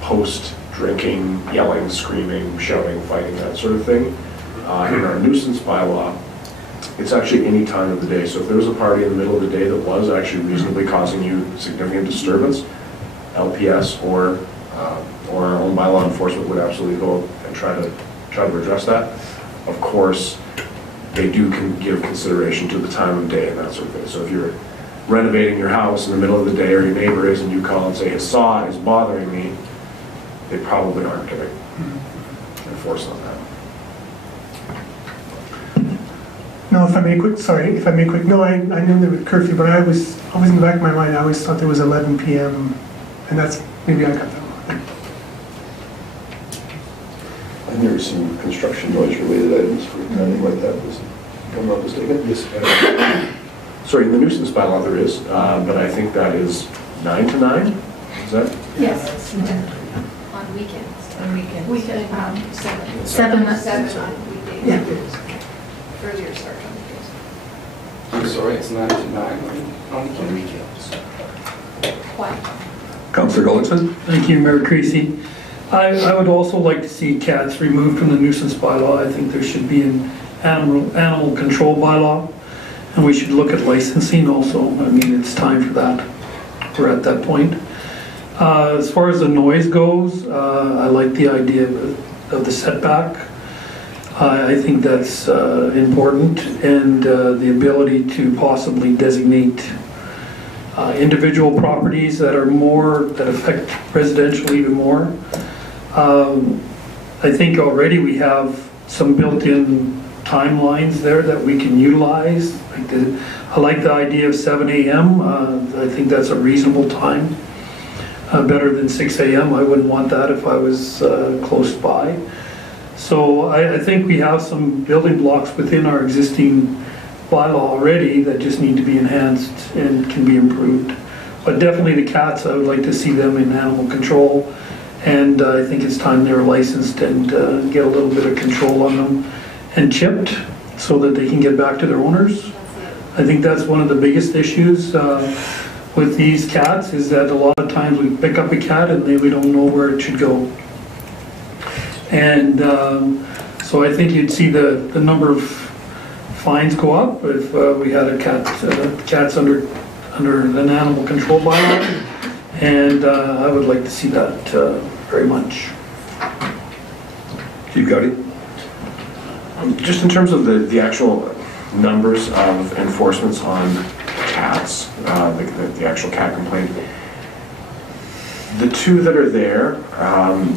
post-drinking, yelling, screaming, shouting, fighting, that sort of thing. In our nuisance bylaw, it's actually any time of the day. So if there was a party in the middle of the day that was actually reasonably causing you significant disturbance, LPS or our own bylaw enforcement would absolutely go and try to address that. Of course, they do give consideration to the time of day and that sort of thing. So if you're renovating your house in the middle of the day, or your neighbor is, and you call and say, his saw is bothering me, they probably aren't going to enforce on that. No, if I may quick, no, I knew there was curfew, but always in the back of my mind, I always thought there was 11 p.m. and that's, maybe I got that wrong. I've never seen construction noise related items for anything like that, if I'm not mistaken. Yes. Sorry, in the nuisance bylaw there is, but I think that is 9 to 9, is that? Yes. On weekends. On weekends. Weekend, 7. 7 on weekdays. Yeah. Earlier start on weekdays. I'm sorry, it's 9 to 9 on weekends. Quiet. Councillor Gullickson? Thank you, Mayor Creasy. I would also like to see cats removed from the nuisance bylaw. I think there should be an animal control bylaw, and we should look at licensing also. I mean, it's time for that. We're at that point. As far as the noise goes, I like the idea of the setback. I think that's important, and the ability to possibly designate individual properties that affect residential even more. I think already we have some built-in timelines there that we can utilize. I like the idea of 7 a.m. I think that's a reasonable time. Better than 6 a.m. I wouldn't want that if I was close by. So I think we have some building blocks within our existing bylaw already that just need to be enhanced and can be improved. But definitely the cats, I would like to see them in animal control, and I think it's time they were licensed and get a little bit of control on them and chipped so that they can get back to their owners. I think that's one of the biggest issues with these cats, is that a lot of times we pick up a cat and we don't know where it should go. And so I think you'd see the number of fines go up if we had a cats under an animal control bylaw, and I would like to see that very much. Chief Gowdy? Just in terms of the actual numbers of enforcements on cats, the actual cat complaint, the two that are there,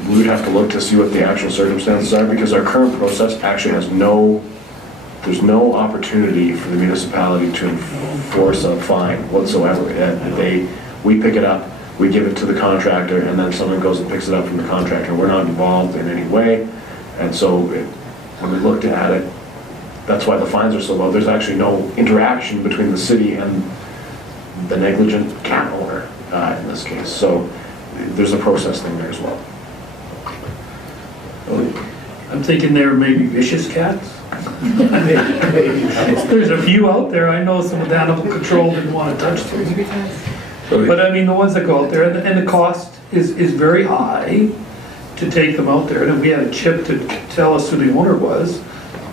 we would have to look to see what the actual circumstances are, because our current process actually has there's no opportunity for the municipality to enforce a fine whatsoever. We pick it up, we give it to the contractor, and then someone goes and picks it up from the contractor. We're not involved in any way, and so when we looked at it, that's why the fines are so low. There's actually no interaction between the city and the negligent cat owner in this case. So there's a process thing there as well. I'm thinking they were maybe vicious cats. There's a few out there, I know some of the animal control didn't want to touch them. But I mean, the ones that go out there, and the cost is very high to take them out there. And if we had a chip to tell us who the owner was,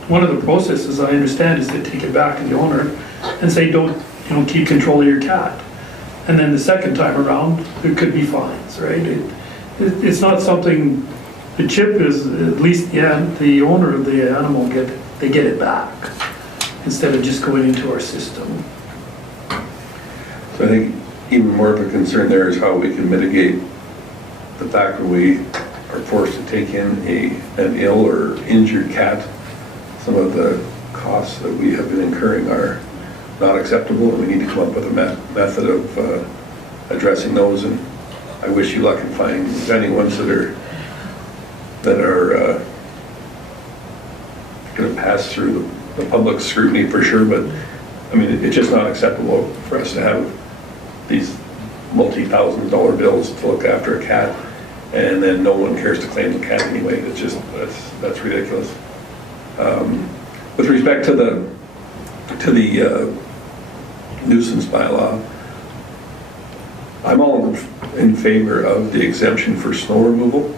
one of the processes I understand is to take it back to the owner and say, don't keep control of your cat. And then the second time around, there could be fines, right? It's not something, the chip is, at least the owner of the animal they get it back instead of just going into our system. So I think even more of a concern there is how we can mitigate the fact that we are forced to take in an ill or injured cat. Some of the costs that we have been incurring are not acceptable, and we need to come up with a method of addressing those. And I wish you luck in finding ones that are going to pass through the public scrutiny for sure. But I mean, it's just not acceptable for us to have these multi-$1,000 bills to look after a cat, and then no one cares to claim the cat anyway. It's just that's ridiculous. With respect to the nuisance bylaw, I'm all in favor of the exemption for snow removal.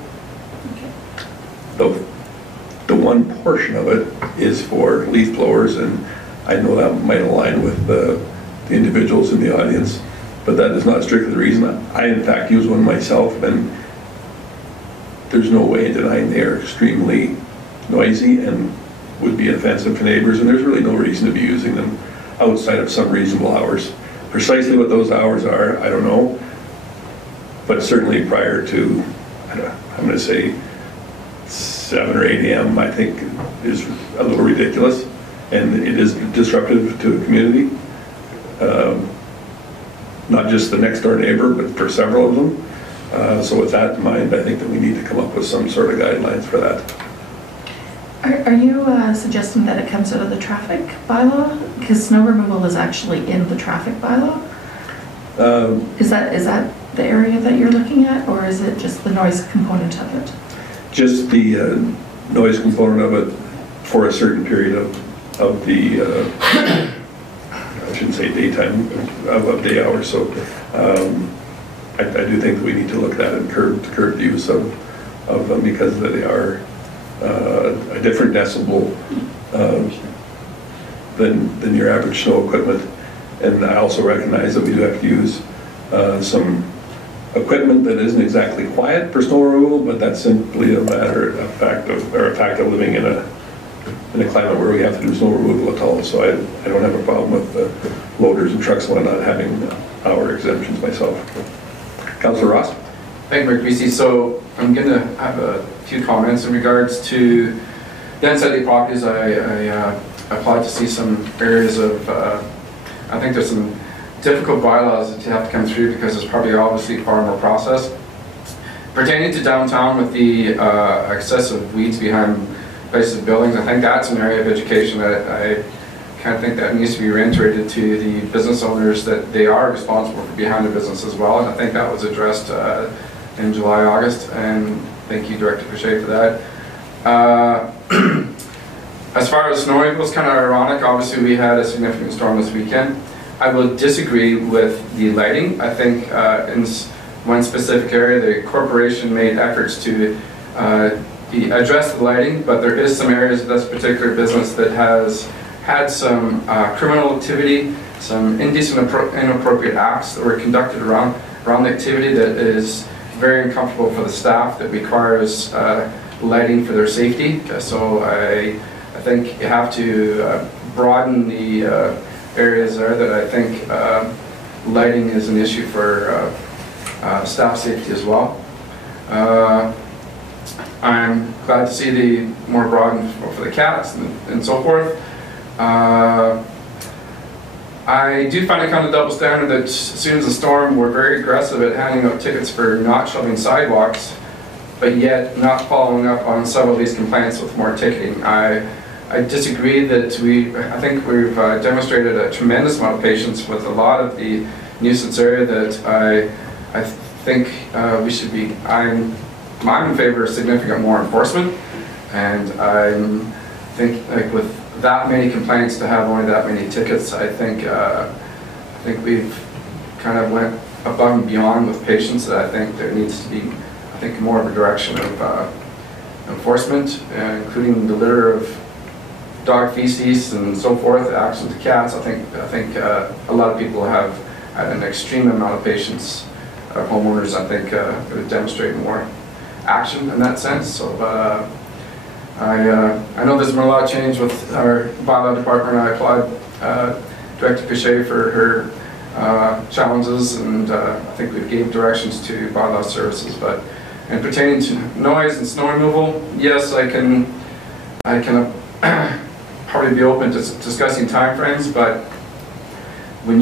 The one portion of it is for leaf blowers, and I know that might align with the individuals in the audience, but that is not strictly the reason. I in fact use one myself, and there's no way in denying they are extremely noisy and would be offensive to neighbors, and there's really no reason to be using them outside of some reasonable hours. Precisely what those hours are, I don't know, but certainly prior to, I'm going to say 7 or 8 a.m. I think is a little ridiculous, and it is disruptive to the community. Not just the next door neighbor, but for several of them. So with that in mind, I think that we need to come up with some sort of guidelines for that. Are you suggesting that it comes out of the traffic bylaw? Because snow removal is actually in the traffic bylaw? Is that the area that you're looking at, or is it just the noise component of it? Just the noise component of it for a certain period of the, I shouldn't say daytime, of day hours. So I do think that we need to look at that and curb the use of them, because they are a different decibel than your average snow equipment. And I also recognize that we do have to use some equipment that isn't exactly quiet for snow removal, but that's simply a fact of living in a climate where we have to do snow removal at all. So I don't have a problem with the loaders and trucks and whatnot having our exemptions myself. Councillor Ross? Thank you, Mayor Creasy. So I'm going to have a few comments in regards to the unsightly properties. I applied to see some areas of, I think there's some difficult bylaws that you have to come through, because there's probably obviously far more process. Pertaining to downtown with the excessive weeds behind places of buildings, I think that's an area of education that I kind of think that needs to be reiterated to the business owners, that they are responsible for behind the business as well. And I think that was addressed in July, August, and thank you, Director Cochet, for that. As far as snow removal, it's kind of ironic. Obviously, we had a significant storm this weekend. I will disagree with the lighting. I think in one specific area, the corporation made efforts to address the lighting, but there is some areas of this particular business that has had some criminal activity, some indecent, inappropriate acts that were conducted around the activity that is very uncomfortable for the staff, that requires lighting for their safety. So I think you have to broaden the areas there that I think lighting is an issue for staff safety as well. I'm glad to see the more broadened for the cats and so forth. I do find it kind of double standard that as soon as the storm, we're very aggressive at handing out tickets for not shoveling sidewalks, but yet not following up on several of these complaints with more ticketing. I I disagree that I think we've demonstrated a tremendous amount of patience with a lot of the nuisance area that I think we should be, I'm in favor of significant more enforcement, and I think like with that many complaints to have only that many tickets, I think we've kind of went above and beyond with patience. That I think there needs to be, I think, more of a direction of enforcement, including the litter of dog feces and so forth, actions of cats. I think a lot of people have had an extreme amount of patience. Homeowners, I think, would demonstrate more action in that sense. So, I know there's been a lot of change with our bylaw department. I applaud Director Pichet for her challenges, and I think we've gave directions to bylaw services. But and pertaining to noise and snow removal, yes, I can probably be open to discussing timeframes. But when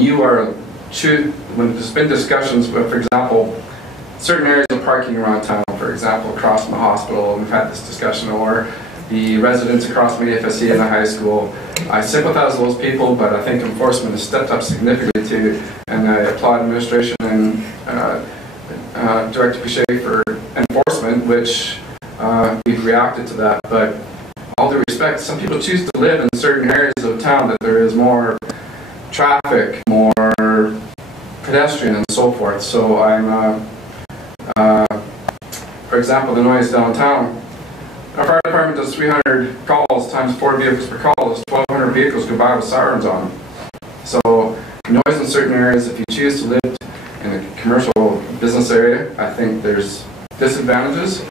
when there's been discussions with, for example, certain areas of parking around town, for example, across from the hospital, we've had this discussion, or the residents across from the AFSC and the high school. I sympathize with those people, but I think enforcement has stepped up significantly too, and I applaud administration and Director Pichet for enforcement, which we've reacted to that. But all due respect, some people choose to live in certain areas of town that there is more traffic, more pedestrian and so forth. So I'm, for example, the noise downtown. Our fire department does 300 calls times 4 vehicles per call. There's 1,200 vehicles go by with sirens on them. So noise in certain areas, if you choose to live in a commercial business area, I think there's disadvantages.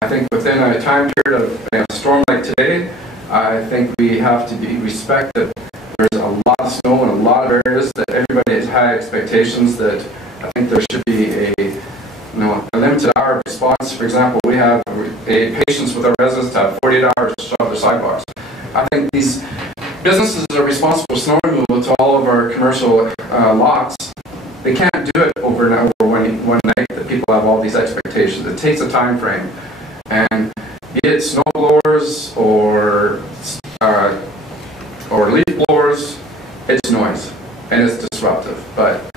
I think within a time period of a storm like today, I think we have to respect that there's a lot of snow in a lot of areas, that everybody has high expectations, that I think there should be a limited hour response. For example, we have a patience with our residents to have 48 hours to shut their sidewalks. I think these businesses are responsible for snow removal to all of our commercial lots. They can't do it over one night, that people have all these expectations. It takes a time frame. And be it snow blowers or leaf blowers, it's noise and it's disruptive. But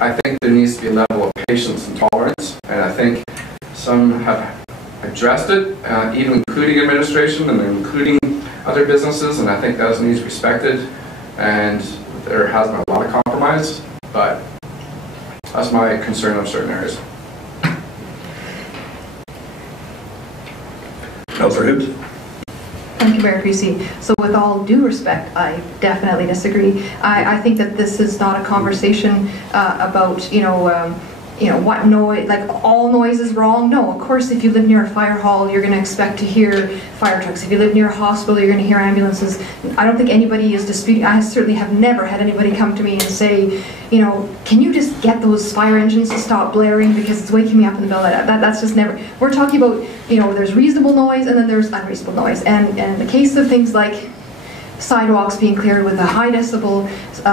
I think there needs to be a level of patience and tolerance, and I think some have addressed it, even including administration and including other businesses, and I think that needs respected, and there has been a lot of compromise, but that's my concern of certain areas. Councillor Hibbs. Thank you, Mayor Creasy. So with all due respect, I definitely disagree. I think that this is not a conversation about, what noise, like all noise is wrong. No, of course, if you live near a fire hall, you're going to expect to hear fire trucks. If you live near a hospital, you're going to hear ambulances. I don't think anybody is disputing. I certainly have never had anybody come to me and say, can you just get those fire engines to stop blaring because it's waking me up in the middle of that. That's just never. We're talking about, there's reasonable noise and then there's unreasonable noise. And in the case of things like sidewalks being cleared with a high decibel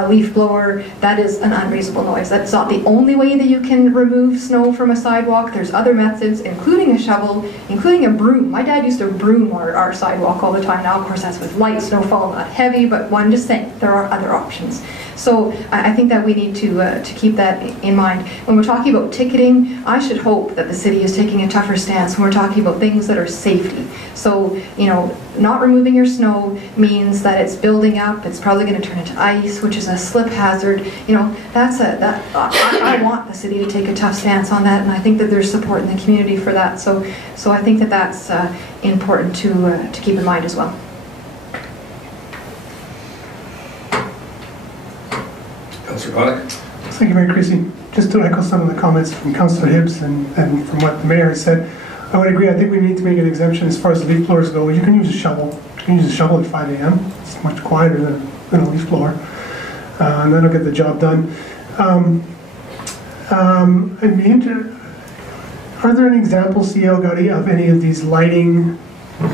leaf blower, that is an unreasonable noise. That's not the only way that you can remove snow from a sidewalk. There's other methods, including a shovel, including a broom. My dad used to broom our sidewalk all the time. Now, of course, that's with light snowfall, not heavy, but one just saying, there are other options. So I think that we need to keep that in mind. When we're talking about ticketing, I should hope that the city is taking a tougher stance when we're talking about things that are safety. So, not removing your snow means that it's building up, it's probably going to turn into ice, which is a slip hazard. I want the city to take a tough stance on that, and I think that there's support in the community for that. So I think that that's important to keep in mind as well. Councillor Connick. Thank you, Mayor Creasy. Just to echo some of the comments from Councillor Hibbs and from what the mayor has said, I would agree. I think we need to make an exemption as far as leaf blowers go. You can use a shovel. You can use a shovel at 5 a.m. It's much quieter than a leaf blower, and that'll get the job done. Are there any examples, C.L. Gotti, of any of these lighting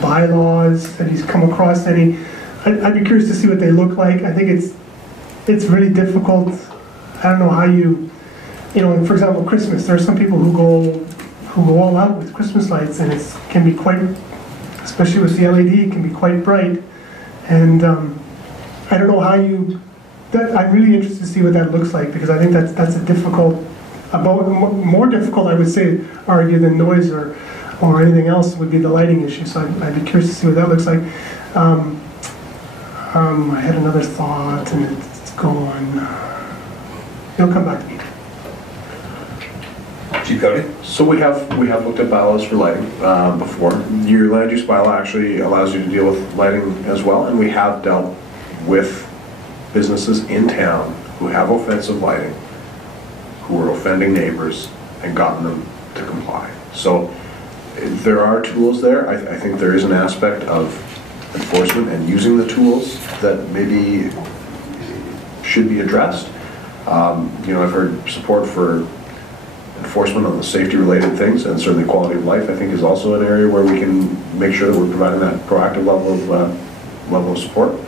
bylaws that he's come across? Any? I'd be curious to see what they look like. I think it's really difficult. I don't know how you for example, Christmas. There are some people who go all out with Christmas lights, and it can be quite, especially with the LED, it can be quite bright. And I don't know how I'm really interested to see what that looks like, because I think that's a difficult, more difficult, I would say, argue than noise or anything else would be the lighting issue. So I'd be curious to see what that looks like. I had another thought and it's gone. It'll come back to me. Chief Cody? So we have looked at bylaws for lighting before. Your land use bylaw actually allows you to deal with lighting as well, and we have dealt with businesses in town who have offensive lighting, who are offending neighbors, and gotten them to comply. So there are tools there. I think there is an aspect of enforcement and using the tools that maybe should be addressed. You know, I've heard support for enforcement on the safety-related things, and certainly quality of life, I think, is also an area where we can make sure that we're providing that proactive level of support.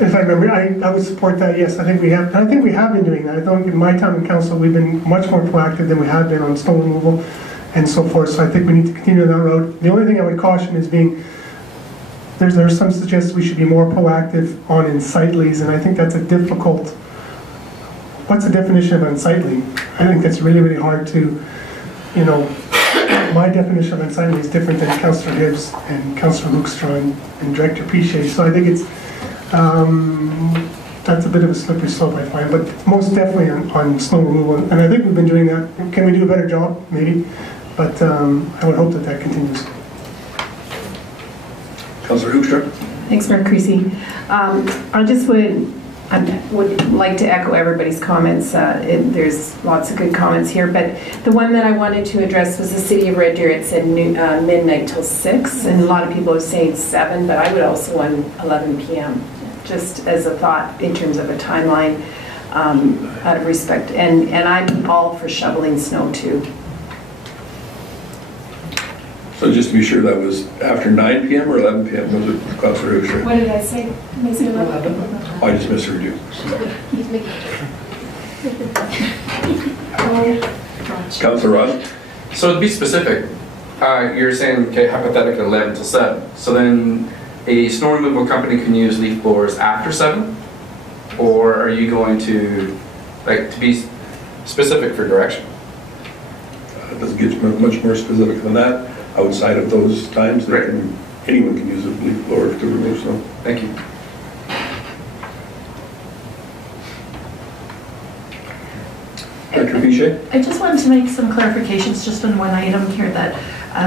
If I remember, I would support that. Yes, I think we have. I think we have been doing that. I think in my time in council, we've been much more proactive than we have been on snow removal and so forth. So I think we need to continue that road. The only thing I would caution is there are some suggestions we should be more proactive on unsightlies, and I think that's a difficult. What's the definition of unsightly? I think that's really, really hard to, you know, my definition of unsightly is different than Councillor Hibbs and Councillor Hoekstra and Director Piche. So I think it's, that's a bit of a slippery slope, I find, but most definitely on snow removal. And I think we've been doing that. Can we do a better job? Maybe. But I would hope that continues. Councillor Hoekstra? Thanks, Mayor Creasy. I would like to echo everybody's comments. There's lots of good comments here, but the one that I wanted to address was the City of Red Deer. It said midnight till 6, and a lot of people are saying 7, but I would also want 11 p.m. just as a thought in terms of a timeline, out of respect. And I'm all for shoveling snow too. So just to be sure, that was after 9 p.m. or 11 p.m. Was it, Councillor Hoekstra? What did I say? Did I say 11? I just misheard you. Councillor Ross? So to be specific, you're saying, okay, hypothetically 11 till 7. So then a snow removal company can use leaf blowers after 7? Or are you going to, like, to be specific for direction? It doesn't get much more specific than that. Outside of those times, anyone can use a leaf blower to remove snow. Thank you. Director Piche? I just wanted to make some clarifications just on one item here, that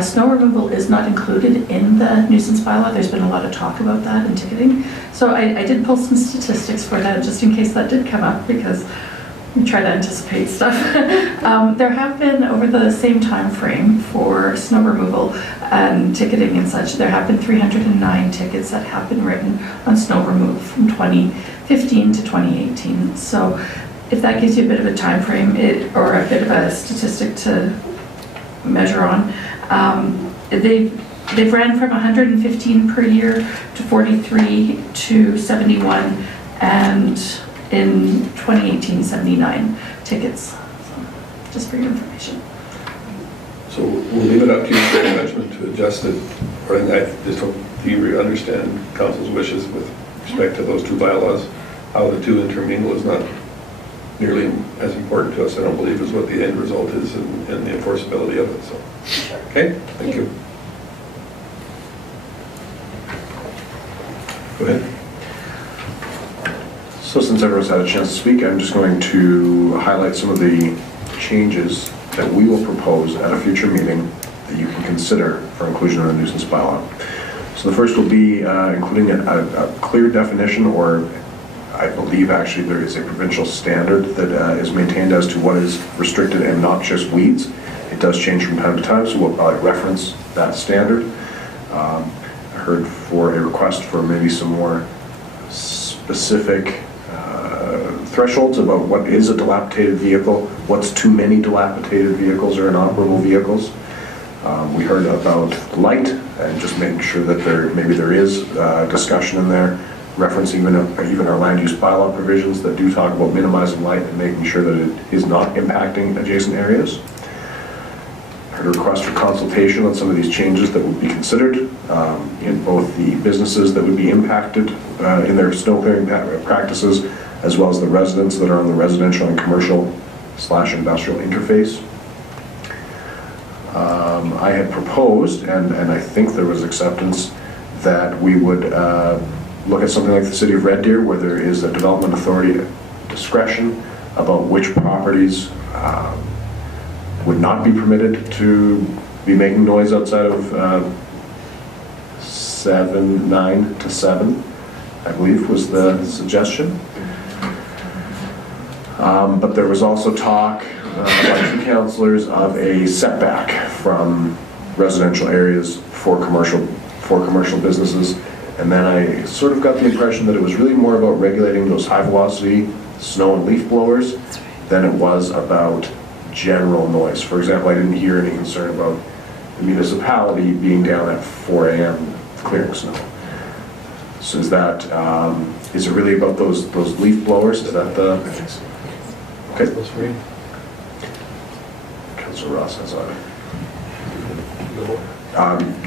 snow removal is not included in the nuisance bylaw. There's been a lot of talk about that in ticketing. So I did pull some statistics for that just in case that did come up, because we try to anticipate stuff. There have been, over the same time frame for snow removal and ticketing and such, there have been 309 tickets that have been written on snow removal from 2015 to 2018. So if that gives you a bit of a time frame or a bit of a statistic to measure on, they've ran from 115 per year to 43 to 71, and in 2018, 79 tickets. So, just for your information. So we'll leave it up to your management to adjust it. Or I just hope you understand council's wishes with respect to those two bylaws. How the two intermingle is not nearly as important to us, I don't believe, as what the end result is and the enforceability of it. So, okay, thank you. Go ahead. So since everyone's had a chance to speak, I'm just going to highlight some of the changes that we will propose at a future meeting that you can consider for inclusion in the nuisance bylaw. So the first will be including a clear definition, or I believe actually there is a provincial standard that is maintained as to what is restricted and noxious weeds. It does change from time to time, so we'll probably reference that standard. I heard for a request for maybe some more specific thresholds about what is a dilapidated vehicle, what's too many dilapidated vehicles or inoperable vehicles. We heard about light, and just making sure that maybe there is discussion in there, referencing even our land use bylaw provisions that do talk about minimizing light and making sure that it is not impacting adjacent areas. heard a request for consultation on some of these changes that would be considered in both the businesses that would be impacted in their snow clearing practices, as well as the residents that are on the residential and commercial / industrial interface. I had proposed, and I think there was acceptance, that we would look at something like the City of Red Deer, where there is a development authority discretion about which properties would not be permitted to be making noise outside of 9 to 7, I believe was the suggestion. But there was also talk by 2 councillors of a setback from residential areas for commercial businesses. And then I sort of got the impression that it was really more about regulating those high velocity snow and leaf blowers than it was about general noise. For example, I didn't hear any concern about the municipality being down at 4 a.m. clearing snow. So is that, is it really about those leaf blowers? Is that the? Okay. Councillor Ross has on it.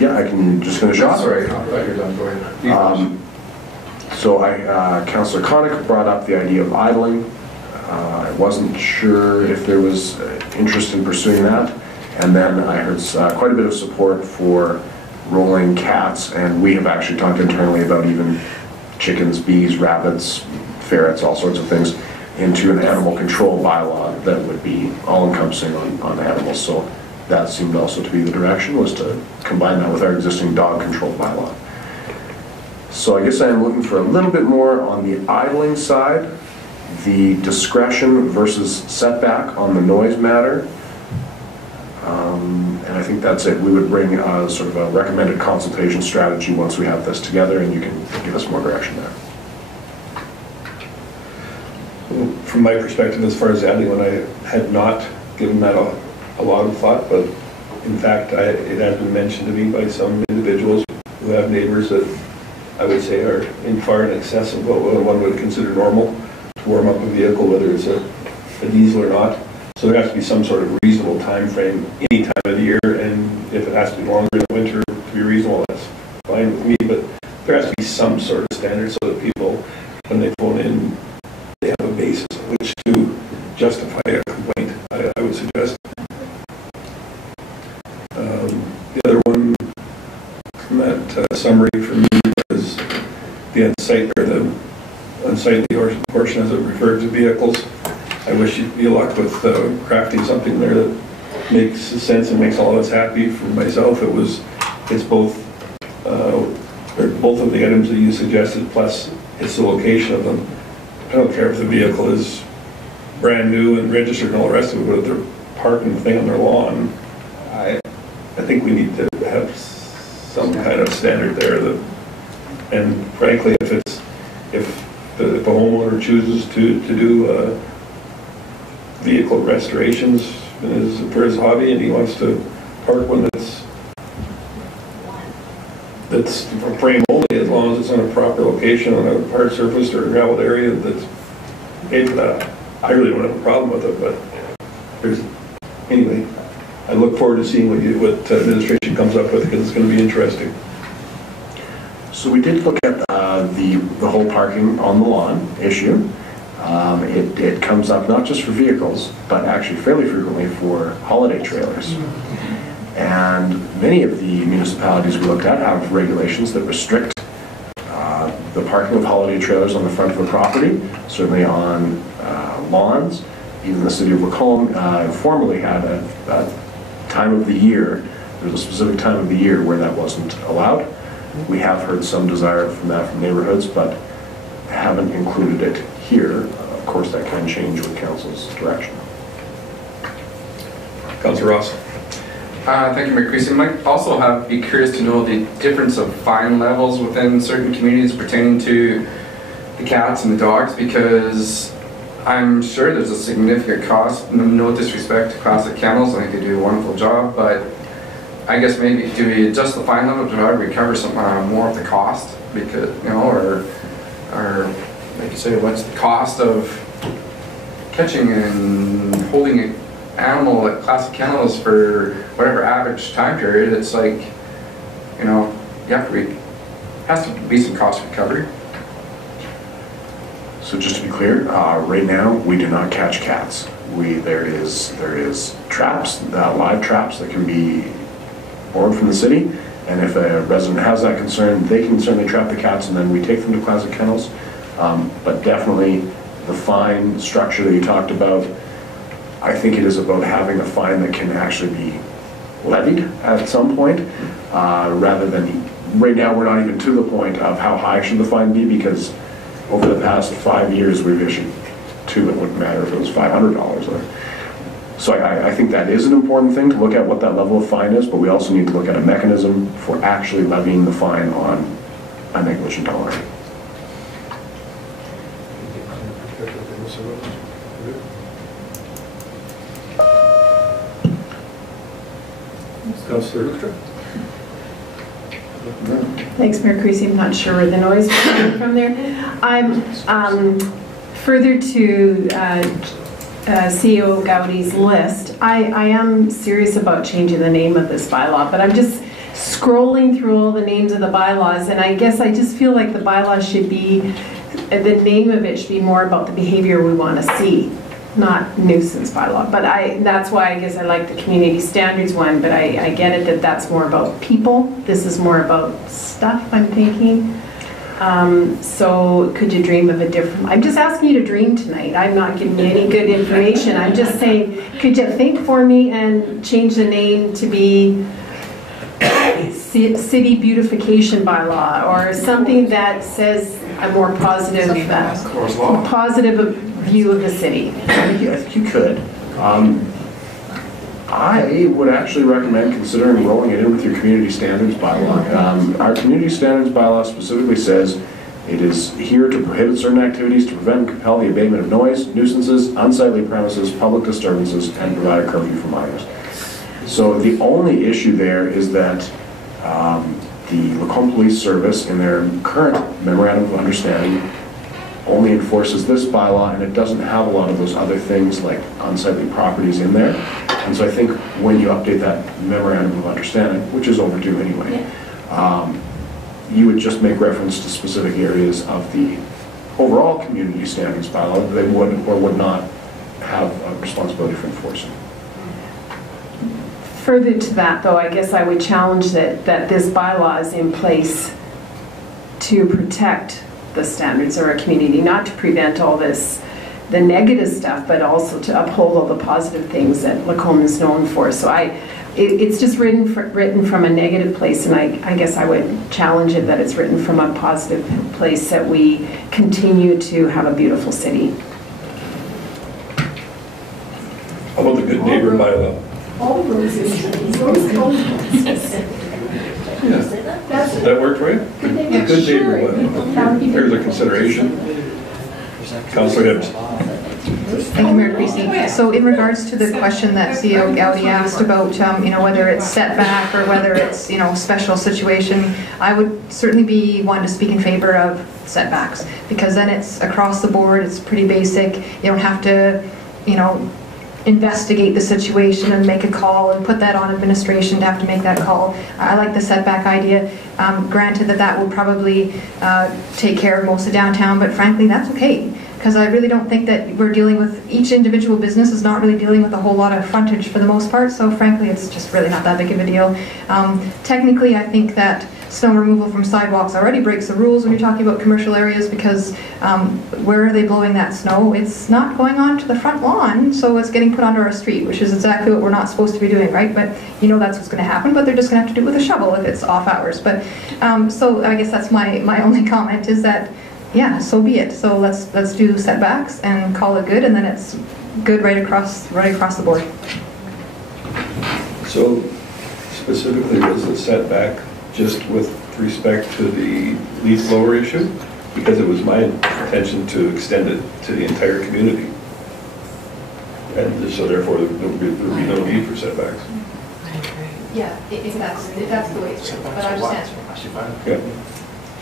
Yeah, I can just finish off. Sorry, I thought you were done. Go ahead. So Councillor Connick brought up the idea of idling. I wasn't sure if there was interest in pursuing that. And then I heard quite a bit of support for rolling cats, and we have actually talked internally about even chickens, bees, rabbits, ferrets, all sorts of things, into an animal control bylaw that would be all-encompassing on animals. So that seemed also to be the direction, was to combine that with our existing dog control bylaw. So I guess I am looking for a little bit more on the idling side, the discretion versus setback on the noise matter. And I think that's it. We would bring sort of a recommended consultation strategy once we have this together, and you can give us more direction there. From my perspective, as far as adding one, I had not given that a lot of thought, but in fact, it has been mentioned to me by some individuals who have neighbors that I would say are far in excess of what one would consider normal to warm up a vehicle, whether it's a diesel or not. So there has to be some sort of reasonable time frame any time of the year, and if it has to be longer in the winter to be reasonable, that's fine with me, but there has to be some sort of standard so that people, when they phone in, they have a basis on which to justify a complaint, I would suggest. The other one from that summary for me was the unsightly portion as it referred to vehicles. I wish you luck with crafting something there that makes sense and makes all of us happy. For myself, it's both of the items that you suggested, plus it's the location of them. I don't care if the vehicle is brand new and registered and all the rest of it, but if they're parking the thing on their lawn, I think we need to have some kind of standard there. And frankly, if the homeowner chooses to do vehicle restorations for his hobby, and he wants to park one that's for frame only, as long as it's on a proper location on a hard surface or a graveled area that's paid for that, I really don't have a problem with it. But anyway, I look forward to seeing what administration comes up with, because it's going to be interesting. So we did look at the whole parking on the lawn issue. It comes up not just for vehicles, but actually fairly frequently for holiday trailers. And many of the municipalities we looked at have regulations that restrict the parking of holiday trailers on the front of the property, certainly on lawns. Even the city of Lacombe formerly had a time of the year, there was a specific time of the year where that wasn't allowed. We have heard some desire from neighborhoods, but haven't included it here. Of course, that can change with council's direction. Councillor Ross. Thank you, Mayor Creasy. I might also be curious to know the difference of fine levels within certain communities pertaining to the cats and the dogs, because I'm sure there's a significant cost. No disrespect to Classic Kennels, I think they do a wonderful job, but I guess maybe do we adjust the fine level to try to recover some more of the cost? Because, you know, or like you say, what's the cost of catching and holding animal, like classic kennels for whatever average time period, it's like, you know, you have to be, has to be some cost recovery. So just to be clear, right now, we do not catch cats. There is traps, live traps that can be borrowed from the city, and if a resident has that concern, they can certainly trap the cats, and then we take them to classic kennels. But definitely, the fine structure that you talked about, I think it is about having a fine that can actually be levied at some point, rather than, right now, we're not even to the point of how high should the fine be, because over the past 5 years, we've issued 2. It wouldn't matter if it was $500. So I think that is an important thing to look at what that level of fine is, but we also need to look at a mechanism for actually levying the fine on a negligent owner. Councillor Thanks, Mayor Creasy. I'm not sure where the noise is coming from there. I'm further to CEO Gowdy's list. I am serious about changing the name of this bylaw, but I'm just scrolling through all the names of the bylaws, and I guess I just feel like the bylaw should be, the name of it should be more about the behavior we want to see, not nuisance bylaw. But that's why I guess I like the community standards one, but I get it that that's more about people. This is more about stuff, I'm thinking. So could you dream of a different, I'm just asking you to dream tonight. I'm not giving you any good information. I'm just saying, could you think for me and change the name to be City Beautification Bylaw, or something that says a more positive view of the city? I think you could. I would actually recommend considering rolling it in with your community standards bylaw. Our community standards bylaw specifically says it is here to prohibit certain activities, to prevent and compel the abatement of noise, nuisances, unsightly premises, public disturbances, and provide a curfew for minors. So the only issue there is that the Lacombe Police Service, in their current memorandum of understanding, only enforces this bylaw, and it doesn't have a lot of those other things like unsightly properties in there. And so I think when you update that memorandum of understanding, which is overdue anyway, you would just make reference to specific areas of the overall community standards bylaw that they would or would not have a responsibility for enforcing. Further to that, though, I guess I would challenge that this bylaw is in place to protect the standards of our community, not to prevent all this, the negative stuff, but also to uphold all the positive things that Lacombe is known for. So it's just written from a negative place, and I guess I would challenge it that it's written from a positive place, that we continue to have a beautiful city. How about the good neighbor bylaw? All roses. Would that work for you? Good neighbor bylaw. Here's a consideration. Councillor Hibbs. Thank you, Mayor Creasy. So in regards to the question that CEO Gowdy asked about, whether it's setback or whether it's, special situation, I would certainly be one to speak in favor of setbacks, because then it's across the board, it's pretty basic. You don't have to, investigate the situation and make a call and put that on administration to have to make that call. I like the setback idea. Granted that will probably take care of most of downtown, but frankly, that's okay. Because I really don't think that we're dealing with, each individual business is not really dealing with a whole lot of frontage for the most part, so frankly it's just really not that big of a deal. Technically, I think that snow removal from sidewalks already breaks the rules when you're talking about commercial areas, because where are they blowing that snow? It's not going onto the front lawn, so it's getting put onto our street, which is exactly what we're not supposed to be doing, right? But that's what's going to happen, but they're just going to have to do it with a shovel if it's off hours. But so I guess that's my only comment, is that yeah, so be it. So let's do setbacks and call it good, and then it's good right across the board. So specifically, was the setback just with respect to the leaf blower issue? Because it was my intention to extend it to the entire community, and so therefore there would be no need for setbacks. Yeah, if that's the way it's written, but I'm just answering the question. Yeah.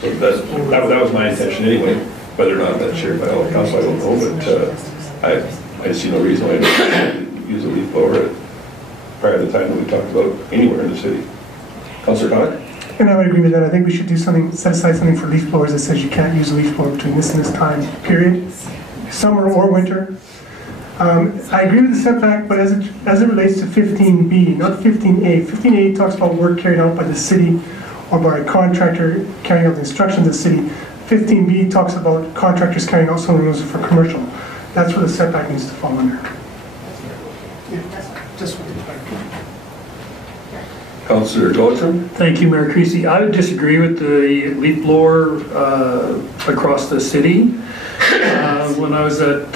So that was my intention anyway. Whether or not that's shared by all the council, I don't know, but I see no reason why use a leaf blower prior to the time that we talked about anywhere in the city. Councillor Todd? And I would agree with that. I think we should do something, set aside something for leaf blowers that says you can't use a leaf blower between this and this time period, summer or winter. I agree with the setback, but as it relates to 15B, not 15A. 15A talks about work carried out by the city or by a contractor carrying out the instructions of the city. 15B talks about contractors carrying out some rules for commercial. That's where the setback needs to fall under. Just Councillor Goldrum? Thank you, Mayor Creasy. I would disagree with the leaf blower across the city. When I was at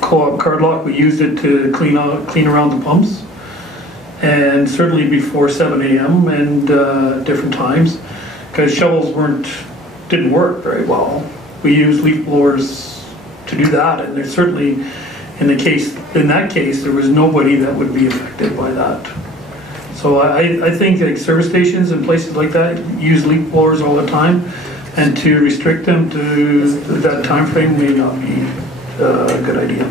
Co-op Cardlock, we used it to clean around the pumps, and certainly before 7 a.m. and different times, because shovels didn't work very well. We used leaf blowers to do that, and there's certainly in that case there was nobody that would be affected by that. So I think like service stations and places like that use leaf blowers all the time, and to restrict them to that time frame may not be a good idea.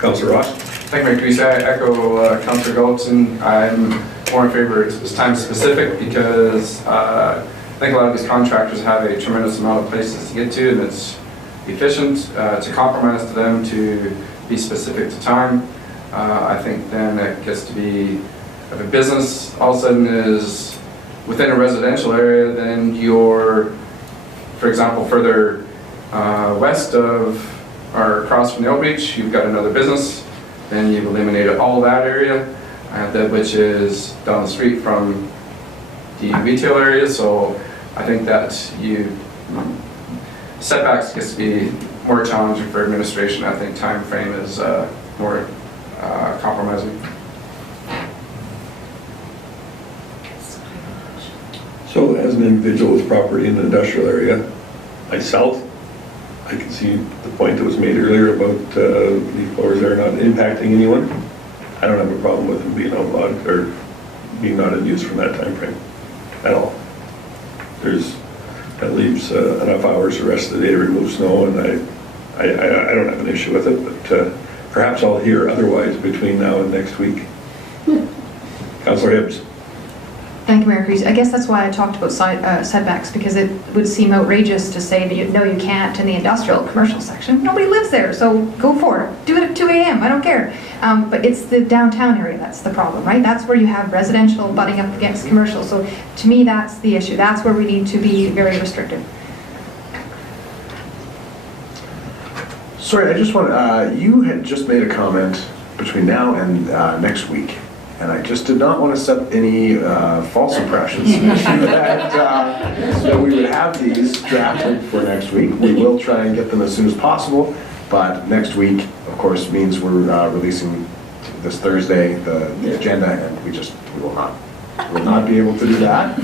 Councillor Ross? Thank you, Mayor Creasy. I echo Councillor Goldson. I'm more in favor it's time specific, because I think a lot of these contractors have a tremendous amount of places to get to, and it's efficient. To compromise to them to be specific to time, I think then it gets to be, if a business all of a sudden is within a residential area, then you're, for example, further west of or across from the Outreach, you've got another business, then you've eliminated all that area, which is down the street from the retail area. So I think that setbacks gets to be more challenging for administration. I think time frame is more compromising. So as an individual with property in the industrial area, myself, I can see the point that was made earlier about leaf blowers are not impacting anyone. I don't have a problem with them being outlawed or being not in use from that time frame at all. That leaves enough hours the rest of the day to remove snow, and I don't have an issue with it, but perhaps I'll hear otherwise between now and next week. Councillor Hibbs? Thank you, Mayor Creasy. I guess that's why I talked about setbacks, because it would seem outrageous to say that no, you can't in the industrial commercial section. Nobody lives there, so go for it. Do it at 2 a.m. I don't care. But it's the downtown area that's the problem, right? That's where you have residential butting up against commercial. So to me, that's the issue. That's where we need to be very restrictive. Sorry, I just want, you had just made a comment between now and next week, and I just did not want to set any false impressions that we would have these drafted for next week. We will try and get them as soon as possible, but next week, of course, means we're releasing this Thursday the agenda, and we will not be able to do that.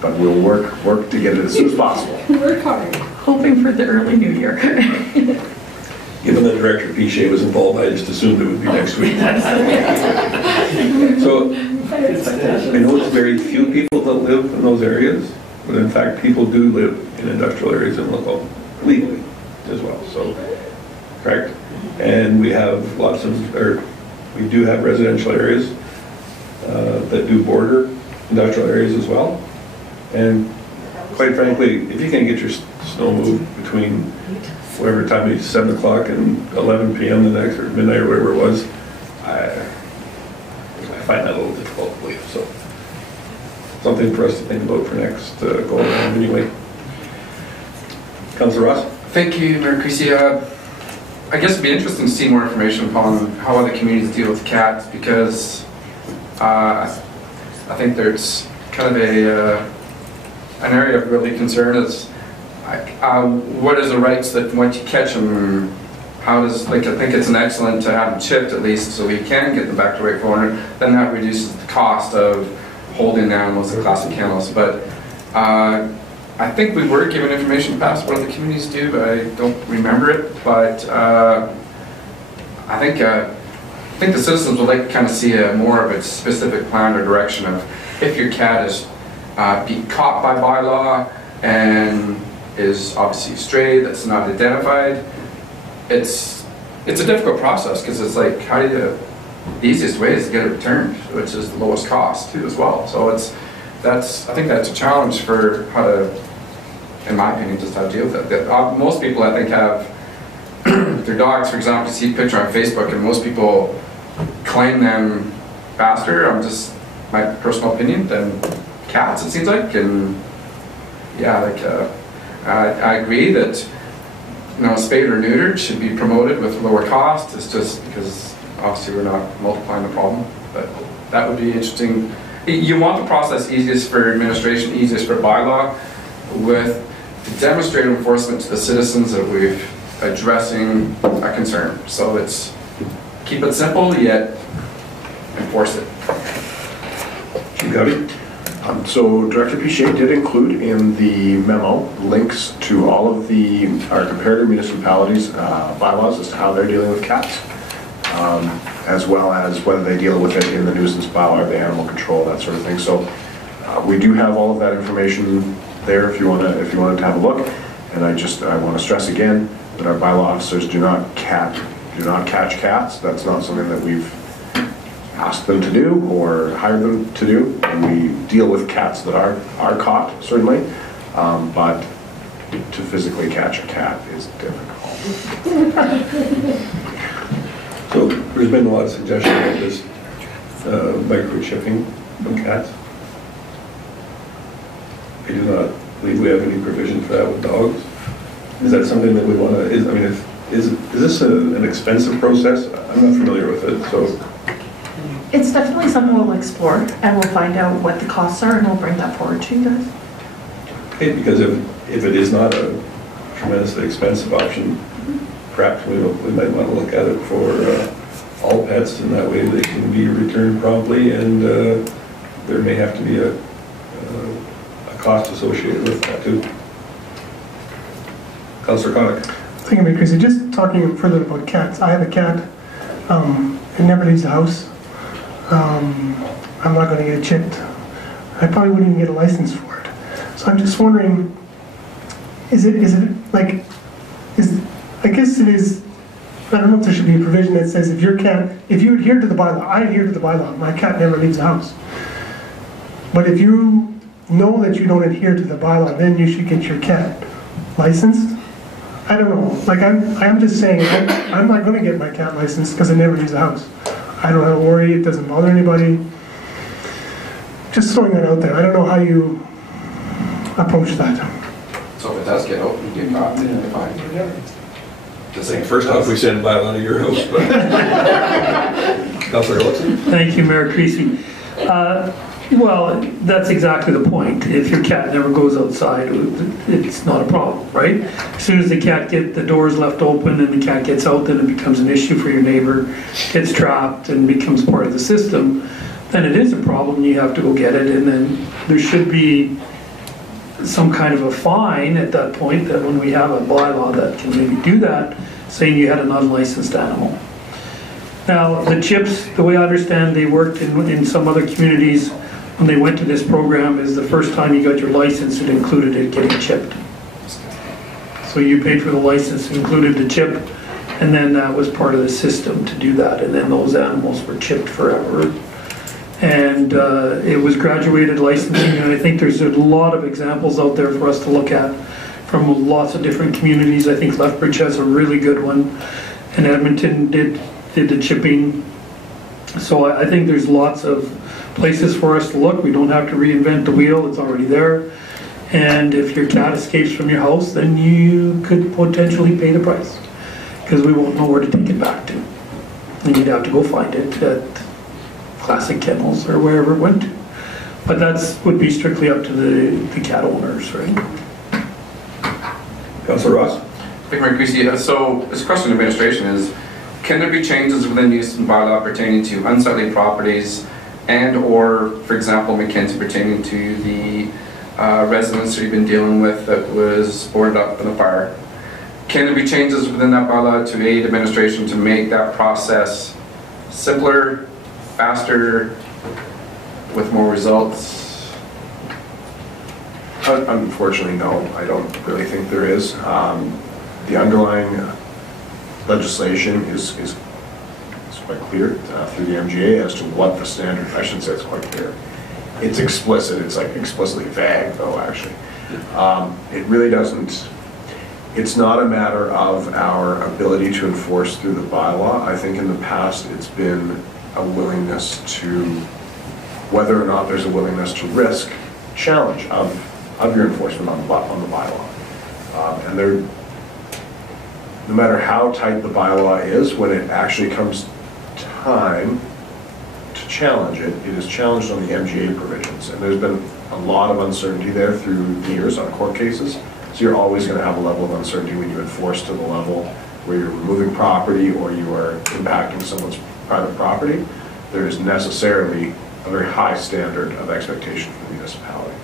But we'll work to get it as soon as possible. Work hard. Hoping for the early new year. Given that Director Piche was involved, I just assumed it would be next week. So I know it's very few people that live in those areas, but in fact people do live in industrial areas in Lacombe legally as well, so correct? And we have we do have residential areas that do border industrial areas as well. And quite frankly, if you can get your snow moved between whatever time it is, 7 o'clock and 11 p.m. the next, or midnight or whatever it was, I find that a little difficult to believe. So something for us to think about for next go around anyway. Councillor Ross? Thank you, Mayor Creasy. I guess it'd be interesting to see more information upon how other communities deal with cats, because I think there's kind of an area of really concern is what is the rights that once you catch them, how does, I think it's an excellent to have them chipped at least so we can get them back to rightful owner. Then that reduces the cost of holding the animals in classic kennels. But I think we were given information past what other communities do, but I don't remember it. But I think the citizens would like to kind of see more of a specific plan or direction of if your cat is be caught by bylaw and is obviously stray that's not identified, it's it's a difficult process, because it's like, how do you, the easiest way is to get it returned, which is the lowest cost too as well. So I think that's a challenge for how to, in my opinion, just how to deal with it. Most people, I think, have their dogs, for example, you see a picture on Facebook, and most people claim them faster, my personal opinion, than cats, it seems like. And yeah, like I agree that, spayed or neutered should be promoted with lower cost. It's just because obviously we're not multiplying the problem, but that would be interesting. You want the process easiest for administration, easiest for bylaw, with the demonstrated enforcement to the citizens that we're addressing a concern. So it's keep it simple, yet enforce it. So Director Piché did include in the memo links to all of our comparative municipalities' bylaws as to how they're dealing with cats, as well as whether they deal with it in the nuisance bylaw or the animal control, that sort of thing. So we do have all of that information there if you wanted to have a look. And I want to stress again that our bylaw officers do not catch cats. That's not something that we've asked them to do or hired them to do. And we deal with cats that are caught, certainly, but to physically catch a cat is difficult. So there's been a lot of suggestions about this microchipping of cats. I do not believe we have any provision for that with dogs. Is that something that we want to, is this an expensive process? I'm not familiar with it, so. It's definitely something we'll explore, and we'll find out what the costs are, and we'll bring that forward to you guys. Okay, because if it is not a tremendously expensive option, perhaps we might want to look at it for all pets, and that way they can be returned promptly, and there may have to be a cost associated with that too. Councillor Connick. I think I'm crazy. Just talking further about cats. I have a cat. It never leaves the house. I'm not going to get it chipped. I probably wouldn't even get a license for it. So I'm just wondering, I guess it is, I don't know if there should be a provision that says if you adhere to the bylaw, I adhere to the bylaw, my cat never leaves the house. But if you know that you don't adhere to the bylaw, then you should get your cat licensed. I don't know. I'm just saying, I'm not going to get my cat licensed because it never leaves the house. I don't have to worry. It doesn't bother anybody. Just throwing that out there. I don't know how you approach that. So if it does get open, you get caught, then you're fine. Just saying, first off, we send bylaw to your house. Councillor Olson. Thank you, Mayor Creasy. Well, that's exactly the point. If your cat never goes outside, it's not a problem, right? As soon as the door's left open and the cat gets out, then it becomes an issue for your neighbor, gets trapped and becomes part of the system, then it is a problem. You have to go get it, and then there should be some kind of a fine at that point, that when we have a bylaw that can maybe do that, saying you had an unlicensed animal. Now, the chips, the way I understand they worked in some other communities when they went to this program, is the first time you got your license, it included it getting chipped. So you paid for the license, included the chip, and then that was part of the system to do that, and then those animals were chipped forever. And it was graduated licensing, and I think there's a lot of examples out there for us to look at from lots of different communities. I think Lethbridge has a really good one, and Edmonton did the chipping. So I think there's lots of places for us to look. We don't have to reinvent the wheel, it's already there. And if your cat escapes from your house, then you could potentially pay the price, because we won't know where to take it back to. And you'd have to go find it at Classic Kennels or wherever it went to. But that would be strictly up to the cat owners, right? Councillor Ross. Thank you, Mayor Creasy. So this question of administration is, can there be changes within the nuisance bylaw pertaining to unsightly properties and or, for example, Mackenzie, pertaining to the residents that you've been dealing with that was boarded up in a fire? Can there be changes within that bylaw to aid administration to make that process simpler, faster, with more results? Unfortunately, no. I don't really think there is. The underlying legislation is quite clear through the MGA as to what the standard, I shouldn't say it's quite clear. It's explicit, it's like explicitly vague though, actually. It really doesn't, it's not a matter of our ability to enforce through the bylaw. I think in the past it's been a willingness to, whether or not there's a willingness to risk challenge of your enforcement on the bylaw. And there, no matter how tight the bylaw is, when it actually comes time to challenge it, it is challenged on the MGA provisions. And there's been a lot of uncertainty there through the years on court cases. So you're always going to have a level of uncertainty when you enforce to the level where you're removing property or you are impacting someone's private property. There is necessarily a very high standard of expectation for the municipality,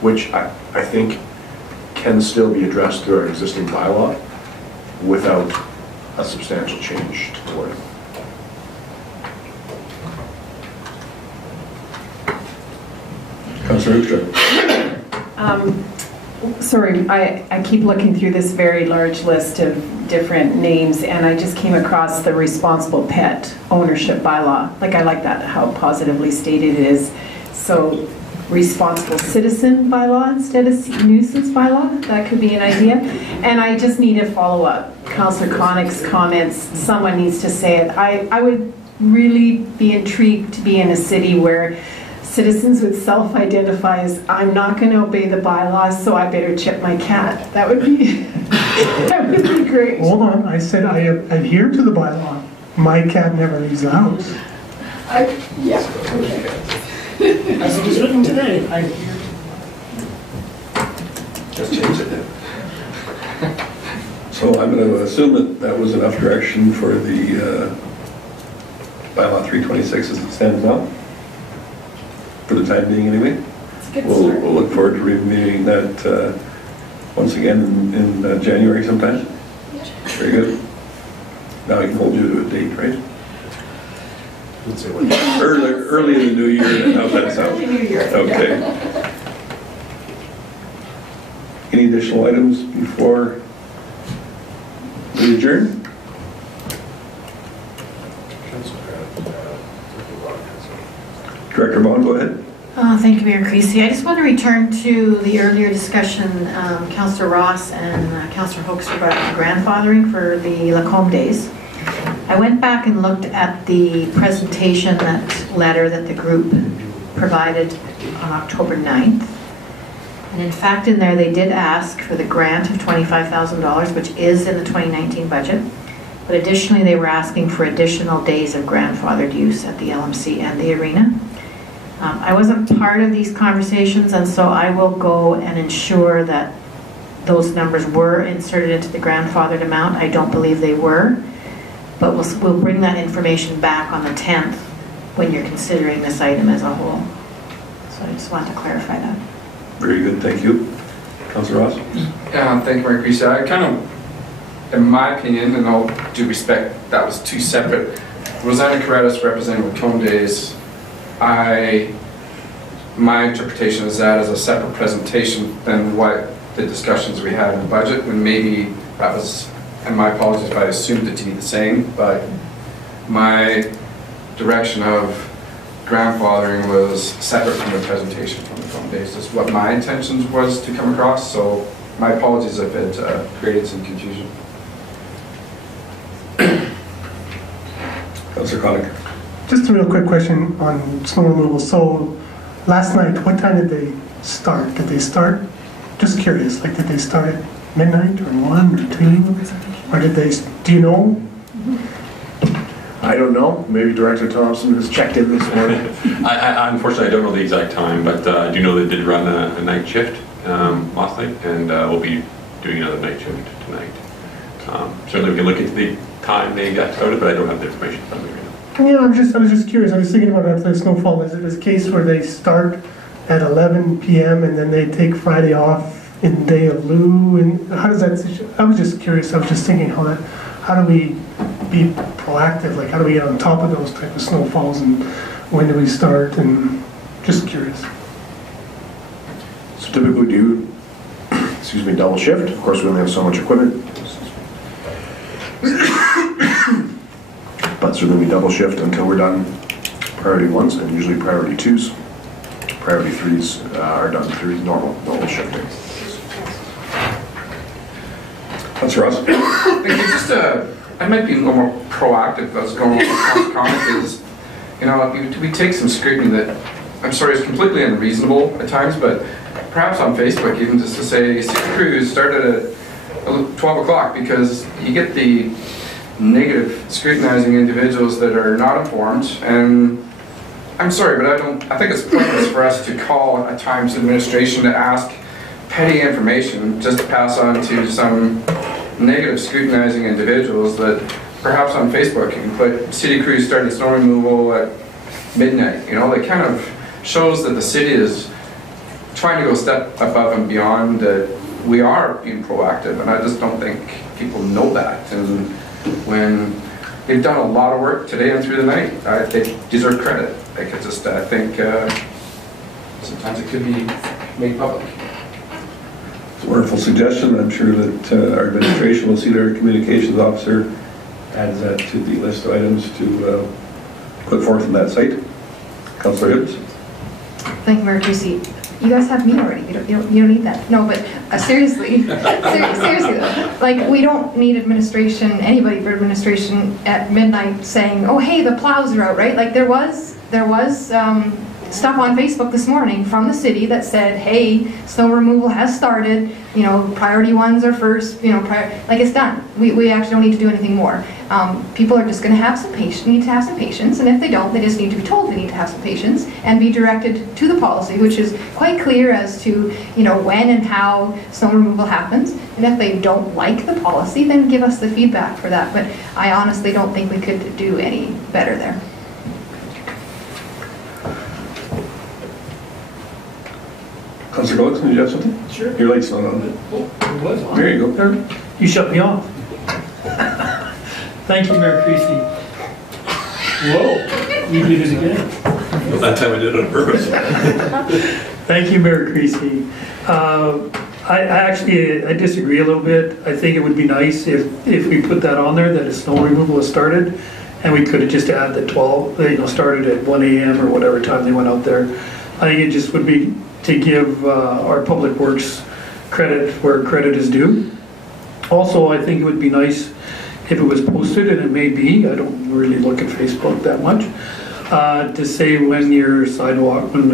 which I think can still be addressed through our existing bylaw without a substantial change to the wording. Councillor Hoekstra. Sorry, I keep looking through this very large list of different names, and I just came across the responsible pet ownership bylaw. Like, I like that, how positively stated it is. So, responsible citizen bylaw instead of nuisance bylaw, that could be an idea. And I just need a follow-up. Councillor Connick's comments, someone needs to say it. I would really be intrigued to be in a city where citizens would self-identify as, I'm not going to obey the bylaws, so I better chip my cat. That would be, that would be great. Hold on, I said I adhere to the bylaw. My cat never leaves the house. Yeah, okay. As it was written today, I adhere to. Just change it then. So I'm going to assume that that was enough direction for the bylaw 326 as it stands now. For the time being, anyway. We'll look forward to reviewing that once again in January sometime. Very good. Now I can hold you to a date, right? Early in the new year. Then. How's that sound? Early New Year. Okay. Any additional items before we adjourn? Director Vaughn, go ahead. Thank you, Mayor Creasy. I just want to return to the earlier discussion, Councillor Ross and Councillor Hoekstra about grandfathering for the Lacombe days. I went back and looked at the presentation, that letter that the group provided on October 9th. And in fact, in there, they did ask for the grant of $25,000, which is in the 2019 budget. But additionally, they were asking for additional days of grandfathered use at the LMC and the arena. I wasn't part of these conversations, and so I will go and ensure that those numbers were inserted into the grandfathered amount. I don't believe they were, but we'll bring that information back on the 10th when you're considering this item as a whole. So I just want to clarify that. Very good, thank you. Councillor Ross? Yeah, thank you, Mayor Creasy. I kind of, in my opinion, and all due respect, that was two separate. Rosanna Correttis representing Lacombe Days. My interpretation is that as a separate presentation than what the discussions we had in the budget, when maybe that was, and my apologies if I assumed it to be the same, but my direction of grandfathering was separate from the presentation from the Lacombe Days. This is what my intentions was to come across, so my apologies if it created some confusion. Councillor Connick. Just a real quick question on snow removal. So last night, what time did they start? Did they start, just curious, like did they start at midnight or 1 or 2? Or did they, do you know? I don't know. Maybe Director Thompson has checked in this morning. I unfortunately, I don't know the exact time, but I do know they did run a night shift last night, and we'll be doing another night shift tonight. Certainly we can look into the time they got started, but I don't have the information from me right now. Yeah, I was just curious. I was thinking about after the snowfall. Is it a case where they start at 11 p.m. and then they take Friday off in day of lieu? And how does that? I was just curious. I was just thinking how do we be proactive? Like how do we get on top of those type of snowfalls, and when do we start? And just curious. So typically we do, double shift. Of course, we only have so much equipment. But so then we double shift until we're done priority 1s, and usually priority 2s. Priority 3s are done through normal shifting. That's Ross. Just I might be a little more proactive. That's going on comment is, you know, we take some scrutiny that, I'm sorry, is completely unreasonable at times, but perhaps on Facebook, even just to say city crews started at 12 o'clock, because you get the negative scrutinizing individuals that are not informed. And I'm sorry, but I think it's pointless for us to call at times administration to ask petty information just to pass on to some negative scrutinizing individuals that perhaps on Facebook you can put city crews started snow removal at midnight. You know, it kind of shows that the city is trying to go a step above and beyond, that we are being proactive, and I just don't think people know that. And when they've done a lot of work today and through the night, they deserve credit. Like, I think sometimes it could be made public. It's a wonderful suggestion. I'm sure that our administration will see their communications officer adds that to the list of items to put forth in that site. Councillor Hibbs. Thank you, Mayor Creasy. You guys have me already. You don't need that. No, but seriously, seriously though, like, we don't need administration, anybody for administration at midnight saying, "Oh, hey, the plows are out," right? Like, there was stuff on Facebook this morning from the city that said, "Hey, snow removal has started. You know, priority 1s are first. You know, like, it's done. We actually don't need to do anything more." People are just going to have some patience. Need to have some patience, and if they don't, they just need to be told they need to have some patience and be directed to the policy, which is quite clear as to, you know, when and how snow removal happens. And if they don't like the policy, then give us the feedback for that. But I honestly don't think we could do any better there. Councillor Gullickson, did you have something? Sure. Your light's not on. It was on. There you go. You shut me off. Thank you, Mayor Creasy. Whoa, you did it again. Well, that time I did it on purpose. Thank you, Mayor Creasy. I disagree a little bit. I think it would be nice if we put that on there, that a snow removal has started, and we could have just added that 12, you know, started at 1 a.m. or whatever time they went out there. I think it just would be to give our public works credit where credit is due. Also, I think it would be nice if it was posted, and it may be, I don't really look at Facebook that much, to say when the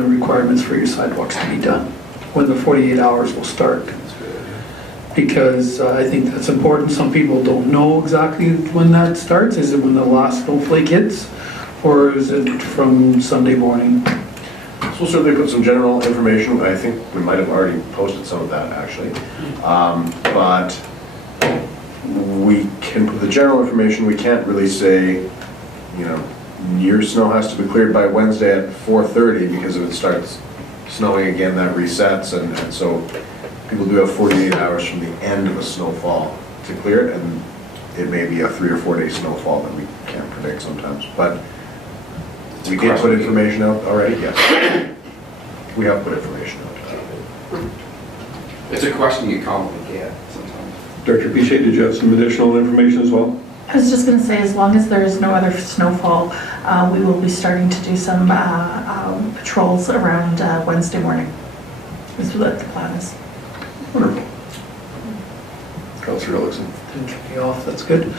requirements for your sidewalks to be done, when the 48 hours will start. Because I think that's important. Some people don't know exactly when that starts. Is it when the last snowflake hits, or is it from Sunday morning? So we'll certainly put some general information. I think we might have already posted some of that, actually. But we can put the general information. We can't really say, you know, your snow has to be cleared by Wednesday at 4:30, because if it starts snowing again, that resets, and so people do have 48 hours from the end of a snowfall to clear it, and it may be a 3 or 4 day snowfall that we can't predict sometimes. But we did put information out already, yes. We have put information out. It's a question you commonly get sometimes. Director Piche, did you have some additional information as well? I was just going to say, as long as there is no other snowfall, we will be starting to do some patrols around Wednesday morning. Is what the plan is. Wonderful. Councillor Gullickson. Didn't kick me off, that's good.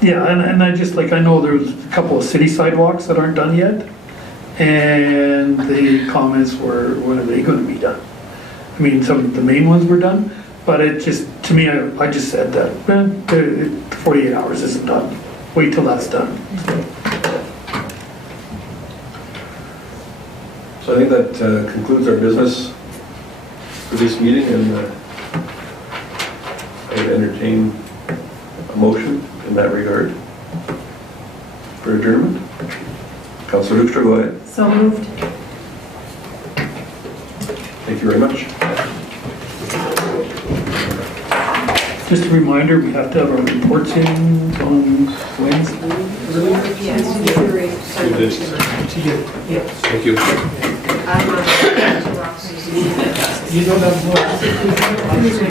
Yeah, and I just, like, I know there's a couple of city sidewalks that aren't done yet, and the comments were, when are they going to be done? I mean, some of the main ones were done, but it just, to me, I just said that 48 hours isn't done. Wait till that's done. So I think that concludes our business for this meeting, and I would entertain a motion in that regard for adjournment. Councillor Hoekstra, go ahead. So moved. Thank you very much. Just a reminder, we have to have our reports in on Wednesday. Thank you. You don't have more.